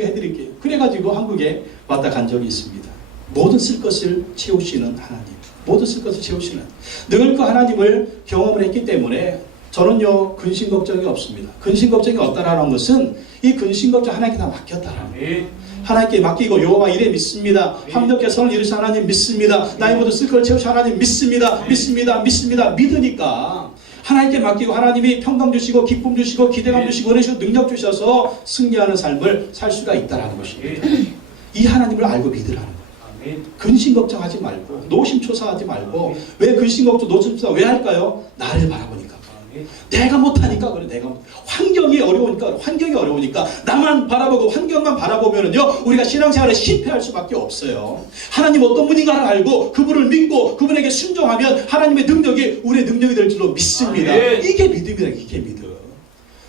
해드릴게요. 그래가지고 한국에 왔다 간 적이 있습니다. 모든 쓸 것을 채우시는 하나님. 늘 그 하나님을 경험을 했기 때문에 저는요 근심 걱정이 없습니다. 근심 걱정이 없다라는 것은 이 근심 걱정 하나님께 다 맡겼다라는 거예요. 하나님께 맡기고 여호와 이래 믿습니다. 합력해 선을 이루신 하나님 믿습니다. 나의 모든 쓸 것을 채우신 하나님 믿습니다. 믿으니까 하나님께 맡기고 하나님이 평강 주시고 기쁨 주시고 기대감 주시고 은혜 주시고 능력 주셔서 승리하는 삶을 살 수가 있다는 것입니다. 이 하나님을 알고 믿으라는 거예요. 근심 걱정하지 말고 노심초사하지 말고 왜 근심 걱정 노심초사 왜 할까요? 나를 바라보니까 내가 못하니까 그래. 환경이 어려우니까 나만 바라보고 환경만 바라보면은요 우리가 신앙생활에 실패할 수밖에 없어요. 하나님 어떤 분인가를 알고 그분을 믿고 그분에게 순종하면 하나님의 능력이 우리의 능력이 될 줄로 믿습니다. 이게 믿음이다. 이게 믿음.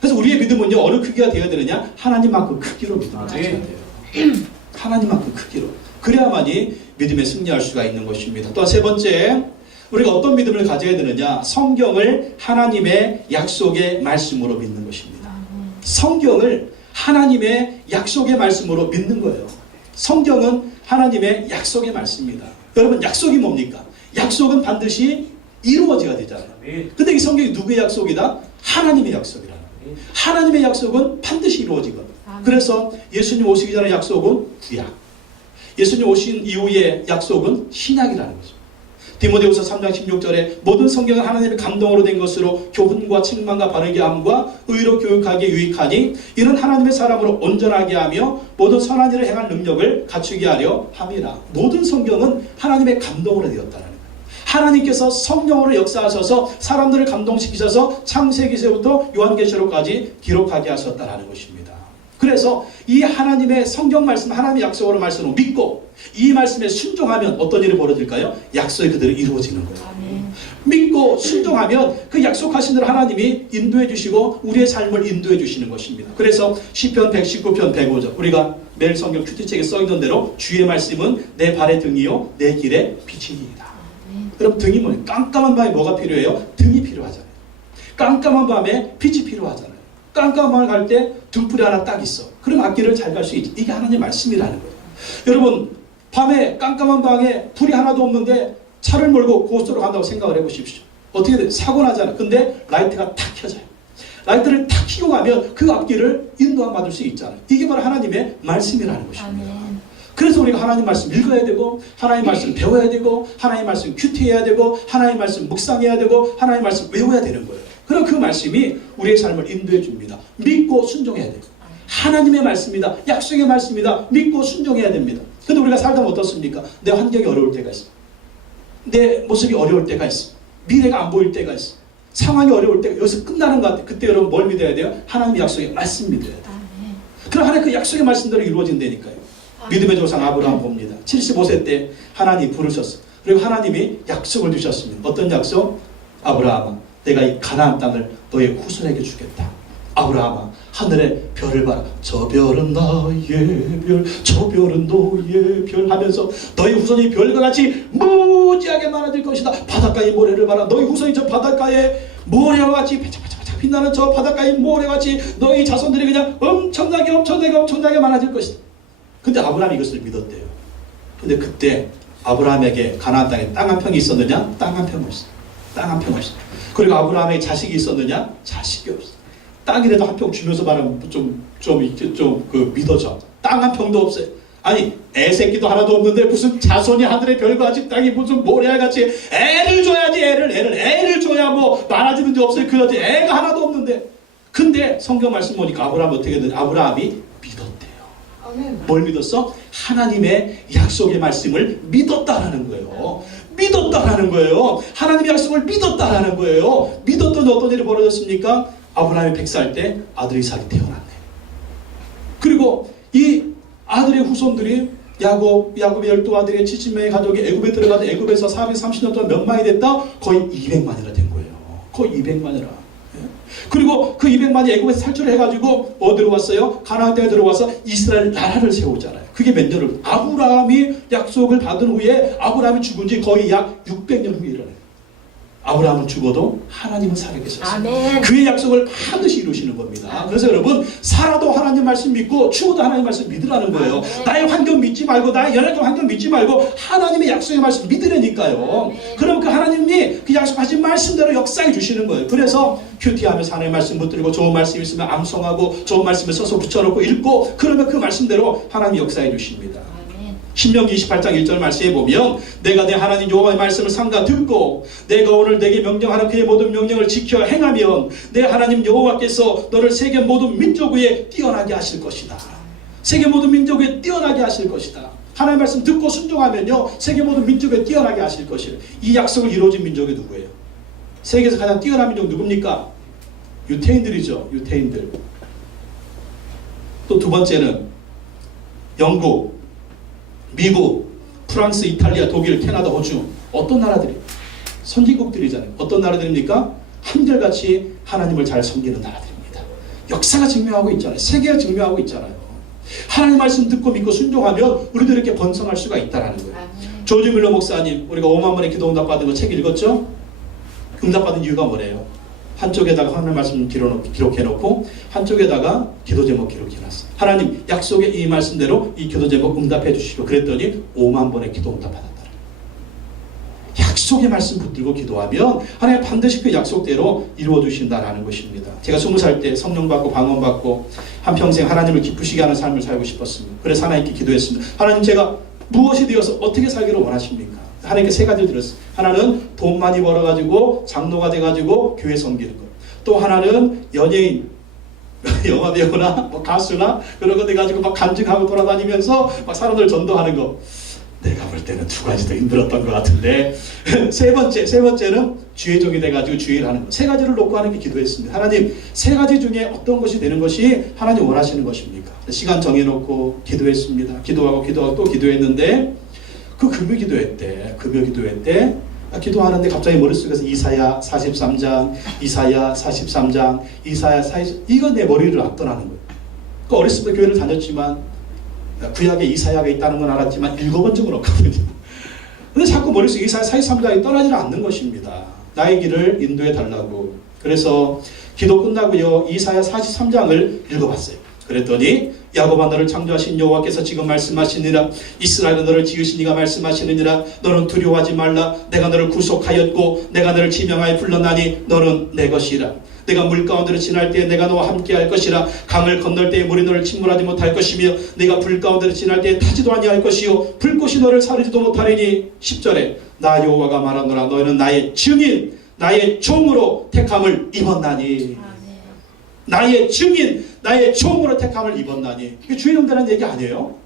그래서 우리의 믿음은요 어느 크기가 되어야 되느냐? 하나님만큼 크기로 믿음을 가져야 돼요. 하나님만큼 크기로. 그래야만이 믿음에 승리할 수가 있는 것입니다. 또 세 번째, 우리가 어떤 믿음을 가져야 되느냐? 성경을 하나님의 약속의 말씀으로 믿는 것입니다. 성경을 하나님의 약속의 말씀으로 믿는 거예요. 성경은 하나님의 약속의 말씀입니다. 여러분 약속이 뭡니까? 약속은 반드시 이루어져야 되잖아요. 근데 이 성경이 누구의 약속이다? 하나님의 약속이라는 거예요. 하나님의 약속은 반드시 이루어지거든요. 그래서 예수님 오시기 전의 약속은 구약, 예수님 오신 이후의 약속은 신약이라는 거죠. 디모데후서 3장 16절에 모든 성경은 하나님의 감동으로 된 것으로 교훈과 책망과 바르게 함과 의로 교육하기에 유익하니 이는 하나님의 사람으로 온전하게 하며 모든 선한 일을 행할 능력을 갖추게 하려 함이라. 모든 성경은 하나님의 감동으로 되었다는 거예요. 하나님께서 성령으로 역사하셔서 사람들을 감동시키셔서 창세기서부터 요한계시록까지 기록하게 하셨다는 것입니다. 그래서 이 하나님의 성경 말씀, 하나님의 약속으로 말씀을 믿고 이 말씀에 순종하면 어떤 일이 벌어질까요? 약속이 그대로 이루어지는 거예요. 믿고 순종하면 그 약속하신 대로 하나님이 인도해 주시고 우리의 삶을 인도해 주시는 것입니다. 그래서 시편 119편 105절 우리가 매일 성경 큐티책에 써 있는 대로 주의 말씀은 내 발의 등이요 내 길의 빛이니이다. 여러분 등이 뭐예요? 깜깜한 밤에 뭐가 필요해요? 등이 필요하잖아요. 깜깜한 밤에 빛이 필요하잖아요. 깜깜한 밤을 갈 때 등불이 하나 딱 있어. 그럼 앞길을 잘 갈 수 있지. 이게 하나님의 말씀이라는 거예요. 여러분 밤에 깜깜한 방에 불이 하나도 없는데 차를 몰고 고속도로 간다고 생각을 해보십시오. 어떻게 돼? 사고 나잖아. 근데 라이트가 탁 켜져요. 라이트를 탁 켜고 가면 그 앞길을 인도함 받을 수 있잖아요. 이게 바로 하나님의 말씀이라는 것입니다. 아멘. 그래서 우리가 하나님 말씀 읽어야 되고, 하나님 말씀 배워야 되고, 하나님 말씀 큐티해야 되고, 하나님 말씀 묵상해야 되고, 하나님 말씀 외워야 되는 거예요. 그럼 그 말씀이 우리의 삶을 인도해 줍니다. 믿고 순종해야 돼요. 하나님의 말씀이다. 약속의 말씀이다. 믿고 순종해야 됩니다. 근데 우리가 살다 보면 어떻습니까? 내 환경이 어려울 때가 있어. 내 모습이 어려울 때가 있어. 미래가 안 보일 때가 있어. 상황이 어려울 때가 여기서 끝나는 것 같아요. 그때 여러분 뭘 믿어야 돼요? 하나님의 약속의 말씀 믿어야 돼요. 그럼 하나님 그 약속의 말씀대로 이루어진다니까요. 믿음의 조상 아브라함 봅니다. 75세 때 하나님 부르셨어요. 그리고 하나님이 약속을 주셨습니다. 어떤 약속? 아브라함아, 내가 이 가나안 땅을 너의 후손에게 주겠다. 아브라함아, 하늘의 별을 봐라. 저 별은 나의 별, 저 별은 너의 별 하면서 너희 후손이 별과 같이 무지하게 많아질 것이다. 바닷가의 모래를 봐라. 너희 후손이 저 바닷가의 모래와 같이 반짝반짝 빛나는 저 바닷가의 모래와 같이 너희 자손들이 그냥 엄청나게 많아질 것이다. 근데 아브라함이 이것을 믿었대요. 근데 그때 아브라함에게 가나안 땅에 땅 한 평이 있었느냐? 땅 한 평 없어. 땅 한 평 없어. 그리고 아브라함에게 자식이 있었느냐? 자식이 없어. 땅이라도 한 평 주면서 말하면 좀 믿어져. 땅 한 평도 없어요. 아니, 애새끼도 하나도 없는데 무슨 자손이 하늘의 별과 같이 땅이 무슨 모래와 같이 애를 줘야지, 애를 줘야 뭐 많아지는 데 없어요. 그러지. 애가 하나도 없는데. 근데 성경 말씀 보니까 아브라함이 어떻게 되냐? 아브라함이 믿었대요. 뭘 믿었어? 하나님의 약속의 말씀을 믿었다라는 거예요. 믿었다라는 거예요. 하나님의 약속을 믿었다라는 거예요. 믿었더니 어떤 일이 벌어졌습니까? 아브라함이 100살 때 아들이 이삭이 태어났네. 그리고 이 아들의 후손들이 야곱의 12아들의 70명의 가족이 애굽에 들어가서 애굽에서 430년 동안 몇 만이 됐다? 거의 200만이나 된 거예요. 거의 200만이나. 그리고 그 200만이 애굽에서 탈출을 해가지고 어디로 왔어요? 가나안 땅에 들어와서 이스라엘 나라를 세우잖아요. 그게 몇 년을? 아브라함이 약속을 받은 후에 아브라함이 죽은 지 거의 약 600년 후에 일어나요. 아브라함은 죽어도 하나님은 살아계셨어요. 그의 약속을 반드시 이루시는 겁니다. 그래서 여러분, 살아도 하나님 말씀 믿고 죽어도 하나님 말씀 믿으라는 거예요. 나의 환경 믿지 말고, 나의 연약한 환경 믿지 말고 하나님의 약속의 말씀 믿으라니까요. 그럼 그 하나님이 그 약속하신 말씀대로 역사해 주시는 거예요. 그래서 큐티하면서 하나님의 말씀 붙들고 좋은 말씀 있으면 암송하고 좋은 말씀을 써서 붙여놓고 읽고, 그러면 그 말씀대로 하나님이 역사해 주십니다. 신명기 28장 1절 말씀에 보면 내가 내 하나님 여호와의 말씀을 삼가 듣고 내가 오늘 내게 명령하는 그의 모든 명령을 지켜 행하면 내 하나님 여호와께서 너를 세계 모든 민족 위에 뛰어나게 하실 것이다. 세계 모든 민족 위에 뛰어나게 하실 것이다. 하나님의 말씀 듣고 순종하면요, 세계 모든 민족 위에 뛰어나게 하실 것이다. 이 약속을 이루어진 민족이 누구예요? 세계에서 가장 뛰어난 민족 누굽니까? 유태인들이죠. 유태인들. 또 두 번째는 영국, 미국, 프랑스, 이탈리아, 독일, 캐나다, 호주. 어떤 나라들이에요? 선진국들이잖아요. 어떤 나라들입니까? 한결같이 하나님을 잘 섬기는 나라들입니다. 역사가 증명하고 있잖아요. 세계가 증명하고 있잖아요. 하나님 말씀 듣고 믿고 순종하면 우리도 이렇게 번성할 수가 있다는 거예요. 조지 밀러 목사님, 우리가 5만 번의 기도 응답 받은 거 책 읽었죠? 응답 받은 이유가 뭐래요? 한쪽에다가 하나님 말씀 기록해놓고 한쪽에다가 기도 제목 기록해놨어요. 하나님 약속의 이 말씀대로 이 기도 제목 응답해 주시고, 그랬더니 5만 번의 기도 응답 받았다. 약속의 말씀 붙들고 기도하면 하나님 반드시 그 약속대로 이루어 주신다라는 것입니다. 제가 20살 때 성령 받고 방언 받고 한평생 하나님을 기쁘시게 하는 삶을 살고 싶었습니다. 그래서 하나님께 기도했습니다. 하나님, 제가 무엇이 되어서 어떻게 살기를 원하십니까? 하나님께 세 가지를 드렸어요. 하나는 돈 많이 벌어가지고 장로가 돼가지고 교회 섬기는 것. 또 하나는 연예인, 영화 배우나 뭐 가수나 그런 거 돼가지고 막 간증하고 돌아다니면서 막 사람들 전도하는 거. 내가 볼 때는 두 가지 더 힘들었던 것 같은데 세 번째는 주의 종이 돼가지고 주의를 하는 것. 세 가지를 놓고 하나님께 기도했습니다. 하나님, 세 가지 중에 어떤 것이 되는 것이 하나님 원하시는 것입니까? 시간 정해놓고 기도했습니다. 기도하고 또 기도했는데 그 금요 기도회 때 기도하는데 갑자기 머릿속에서 이사야 43장, 이사야 43장, 이사야 40, 이거 내 머리를 안 떠나는 거예요. 그 어렸을 때 교회를 다녔지만 구약에 이사야가 있다는 건 알았지만 읽어본 적은 없거든요. 근데 자꾸 머릿속에 이사야 43장이 떠나지를 않는 것입니다. 나의 길을 인도해 달라고. 그래서 기도 끝나고요, 이사야 43장을 읽어봤어요. 그랬더니 야곱아 너를 창조하신 여호와께서 지금 말씀하시니라. 이스라엘은 너를 지으신 이가 말씀하시느니라. 너는 두려워하지 말라. 내가 너를 구속하였고 내가 너를 지명하여 불렀나니 너는 내 것이라. 내가 물 가운데로 지날 때에 내가 너와 함께 할 것이라. 강을 건널 때에 물이 너를 침몰하지 못할 것이며 내가 불 가운데로 지날 때에 타지도 아니할 것이요 불꽃이 너를 사르지도 못하리니. 10절에 나 여호와가 말하노라. 너희는 나의 증인 나의 종으로 택함을 입었나니. 나의 증인 나의 종으로 택함을 입었나니. 이게 주인용 되는 얘기 아니에요?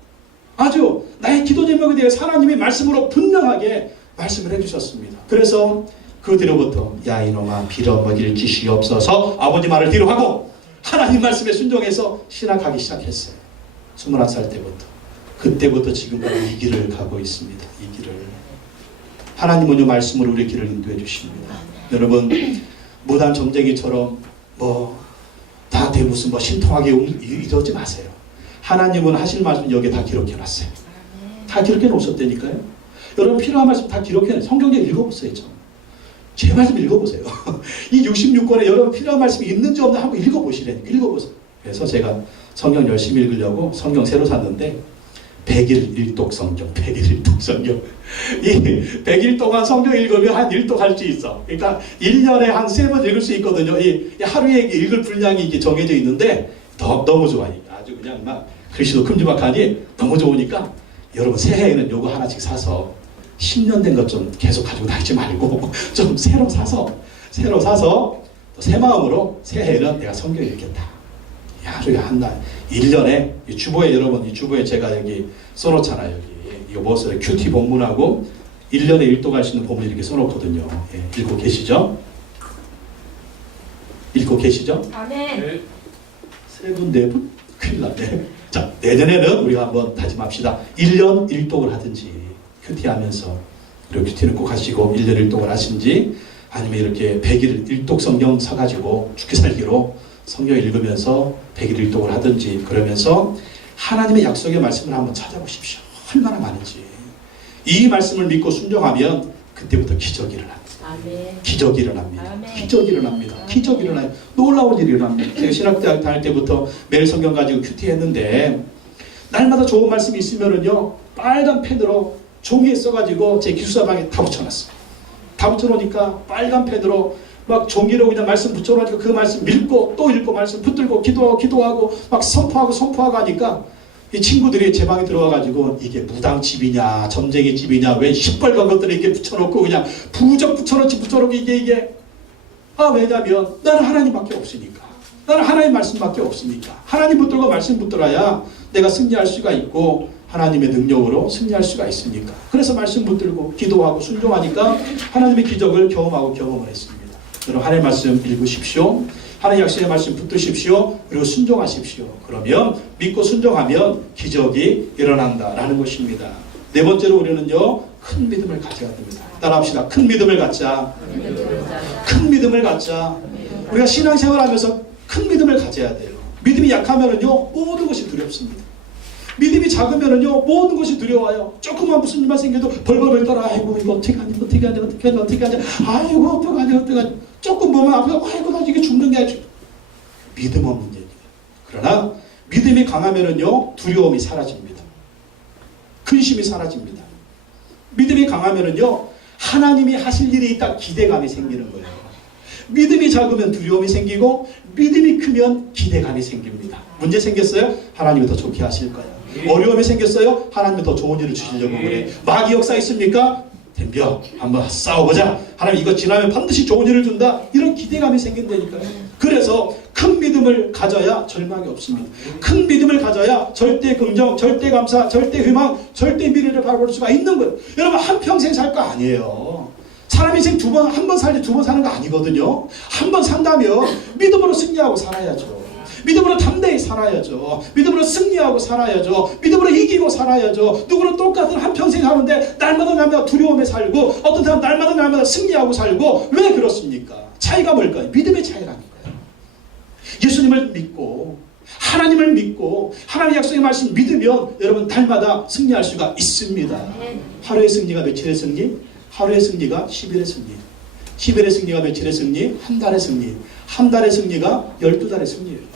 아주 나의 기도 제목에 대해서 하나님이 말씀으로 분명하게 말씀을 해주셨습니다. 그래서 그 뒤로부터 야 이놈아 빌어먹일 짓이 없어서 아버지 말을 뒤로 하고 하나님 말씀에 순종해서 신학하기 시작했어요. 21살 때부터. 그때부터 지금까지 이 길을 가고 있습니다. 이 길을. 하나님은 이 말씀으로 우리 길을 인도해 주십니다. 여러분 무단 점쟁이처럼 다한테 무슨 신통하게 이러지 마세요. 하나님은 하실 말씀 여기에 다 기록해 놨어요. 다 기록해 놓으셨다니까요. 여러분 필요한 말씀 다 기록해 놨어요. 성경에 읽어보세요. 제 말씀 읽어보세요. 이 66권에 여러분 필요한 말씀이 있는지 없는지 한번 읽어보시라니까. 읽어보세요. 그래서 제가 성경 열심히 읽으려고 성경 새로 샀는데 100일 일독 성경, 100일 일독 성경. 이 100일 동안 성경 읽으면 한 일독 할 수 있어. 그러니까 1년에 한 3번 읽을 수 있거든요. 이 하루에 읽을 분량이 이게 정해져 있는데 너무 좋아요. 아주 그냥 막 글씨도 큼지막하니 너무 좋으니까 여러분 새해에는 요거 하나씩 사서 10년 된 것 좀 계속 가지고 다니지 말고 좀 새로 사서 새 마음으로 새해에는 내가 성경 읽겠다. 하루에 한 달, 1년에 이 주보에 여러분 이 주보에 제가 여기 써놓잖아요. 여기 이거 뭐 써요? 큐티 본문하고 1년에 일독할 수 있는 본문 이렇게 써놓거든요. 예, 읽고 계시죠? 읽고 계시죠? 아멘. 네. 3분, 4분? 큰일 났네. 자, 내년에는 우리가 한번 다짐합시다. 1년 일독을 하든지 큐티하면서 그리고 큐티는 꼭 하시고 1년 일독을 하신지 아니면 이렇게 100일 일독 성경 사가지고 죽기 살기로 성경 읽으면서 100일 일독을 하든지 그러면서 하나님의 약속의 말씀을 한번 찾아보십시오. 얼마나 많은지. 이 말씀을 믿고 순종하면 그때부터 기적이 일어납니다. 아멘. 기적이 일어납니다. 아멘. 기적이 일어납니다. 기적이 일어나요. 놀라운 일이 일어납니다. 제가 신학대학 다닐 때부터 매일 성경 가지고 큐티했는데 날마다 좋은 말씀이 있으면은요 빨간 펜으로 종이에 써가지고 제 기숙사방에 다 붙여놨어요. 다 붙여놓으니까 빨간 펜으로 막 종이로 그냥 말씀 붙여놓으니까 그 말씀 읽고 또 읽고 말씀 붙들고 기도하고 막 선포하고 하니까 이 친구들이 제 방에 들어와가지고 이게 무당 집이냐 점쟁이 집이냐 왜 시뻘건 것들을 이렇게 붙여놓고 그냥 부적 붙여놓고 이게 왜냐면 나는 하나님밖에 없으니까. 나는 하나님 말씀밖에 없으니까. 하나님 붙들고 말씀 붙들어야 내가 승리할 수가 있고 하나님의 능력으로 승리할 수가 있으니까. 그래서 말씀 붙들고 기도하고 순종하니까 하나님의 기적을 경험을 했습니다. 여러분 하나님의 말씀 읽으십시오. 하나님 약속의 말씀 붙드십시오. 그리고 순종하십시오. 그러면 믿고 순종하면 기적이 일어난다라는 것입니다. 네 번째로 우리는요 큰 믿음을 가져야 됩니다. 따라합시다. 큰 믿음을 갖자. 큰 믿음을 갖자. 우리가 신앙생활하면서 큰 믿음을 가져야 돼요. 믿음이 약하면은요 모든 것이 두렵습니다. 믿음이 작으면은요 모든 것이 두려워요. 조금만 무슨 일만 생겨도 벌벌벌 떨어. 아이고 이거 어떻게 하냐. 아이고 어떡하냐. 조금 보면 아프고 아이고 나 이게 죽는 게 아니라 믿음 없는 얘기예요. 그러나 믿음이 강하면은요 두려움이 사라집니다. 근심이 사라집니다. 믿음이 강하면은요 하나님이 하실 일이 있다 기대감이 생기는 거예요. 믿음이 작으면 두려움이 생기고 믿음이 크면 기대감이 생깁니다. 문제 생겼어요? 하나님이 더 좋게 하실 거예요. 어려움이 생겼어요? 하나님이 더 좋은 일을 주시려고 그래. 마귀 역사 있습니까? 덤벼 한번 싸워보자. 하나님 이거 지나면 반드시 좋은 일을 준다. 이런 기대감이 생긴다니까요. 그래서 큰 믿음을 가져야 절망이 없습니다. 큰 믿음을 가져야 절대 긍정, 절대 감사, 절대 희망, 절대 미래를 바라볼 수가 있는 거예요. 여러분 한평생 살 거 아니에요. 사람 인생 한 번 살지 2번 사는 거 아니거든요. 한 번 산다면 믿음으로 승리하고 살아야죠. 믿음으로 담대히 살아야죠. 믿음으로 승리하고 살아야죠. 믿음으로 이기고 살아야죠. 누구는 똑같은 한평생 사는데 날마다 두려움에 살고 어떤 사람 날마다 승리하고 살고 왜 그렇습니까? 차이가 뭘까요? 믿음의 차이라니까요. 예수님을 믿고 하나님을 믿고 하나님의 약속의 말씀 믿으면 여러분 날마다 승리할 수가 있습니다. 하루의 승리가 며칠의 승리? 하루의 승리가 10일의 승리. 10일의 승리가 며칠의 승리? 한 달의 승리. 한 달의 승리가 12달의 승리예요.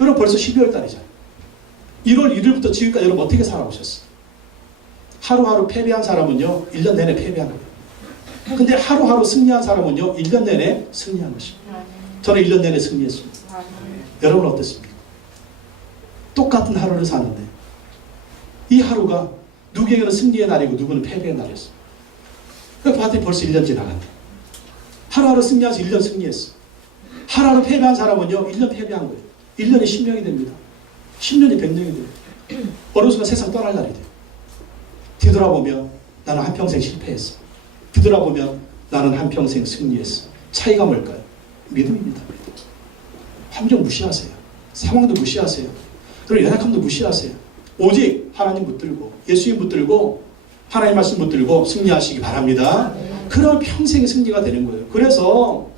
여러분 벌써 12월 달이잖아요. 1월 1일부터 지금까지 여러분 어떻게 살아오셨어요? 하루하루 패배한 사람은요 1년 내내 패배한 거예요. 근데 하루하루 승리한 사람은요 1년 내내 승리한 것입니다. 저는 1년 내내 승리했습니다. 여러분 어땠습니까? 똑같은 하루를 사는데 이 하루가 누구에게는 승리의 날이고 누구는 패배의 날이었어요. 그러니까 봤더니 벌써 1년 지나갔네. 하루하루 승리해서 1년 승리했어. 하루하루 패배한 사람은요 1년 패배한 거예요. 1년이 10년이 됩니다. 10년이 100년이 돼요. 어느 순간 세상 떠날 날이 돼요. 뒤돌아보면 나는 한평생 실패했어. 뒤돌아보면 나는 한평생 승리했어. 차이가 뭘까요? 믿음입니다. 환경 무시하세요. 상황도 무시하세요. 그리고 연약함도 무시하세요. 오직 하나님 붙들고 예수님 붙들고 하나님 말씀 붙들고 승리하시기 바랍니다. 그럼 평생의 승리가 되는 거예요. 그래서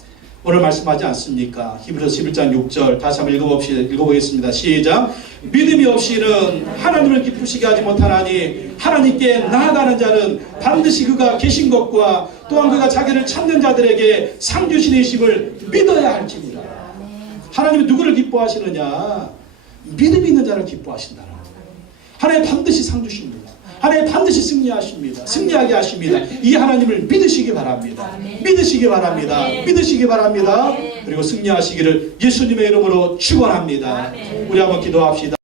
오늘 말씀하지 않습니까? 히브리서 11장 6절 다시 한번 읽어보겠습니다. 시작. 믿음이 없이는 하나님을 기쁘시게 하지 못하나니 하나님께 나아가는 자는 반드시 그가 계신 것과 또한 그가 자기를 찾는 자들에게 상 주시는 믿어야 할지니라. 하나님이 누구를 기뻐하시느냐? 믿음 있는 자를 기뻐하신다는 거예요. 하나님 반드시 상 주십니다. 하나님 반드시 승리하십니다. 승리하게 하십니다. 이 하나님을 믿으시기 바랍니다. 믿으시기 바랍니다. 믿으시기 바랍니다. 그리고 승리하시기를 예수님의 이름으로 축원합니다. 우리 한번 기도합시다.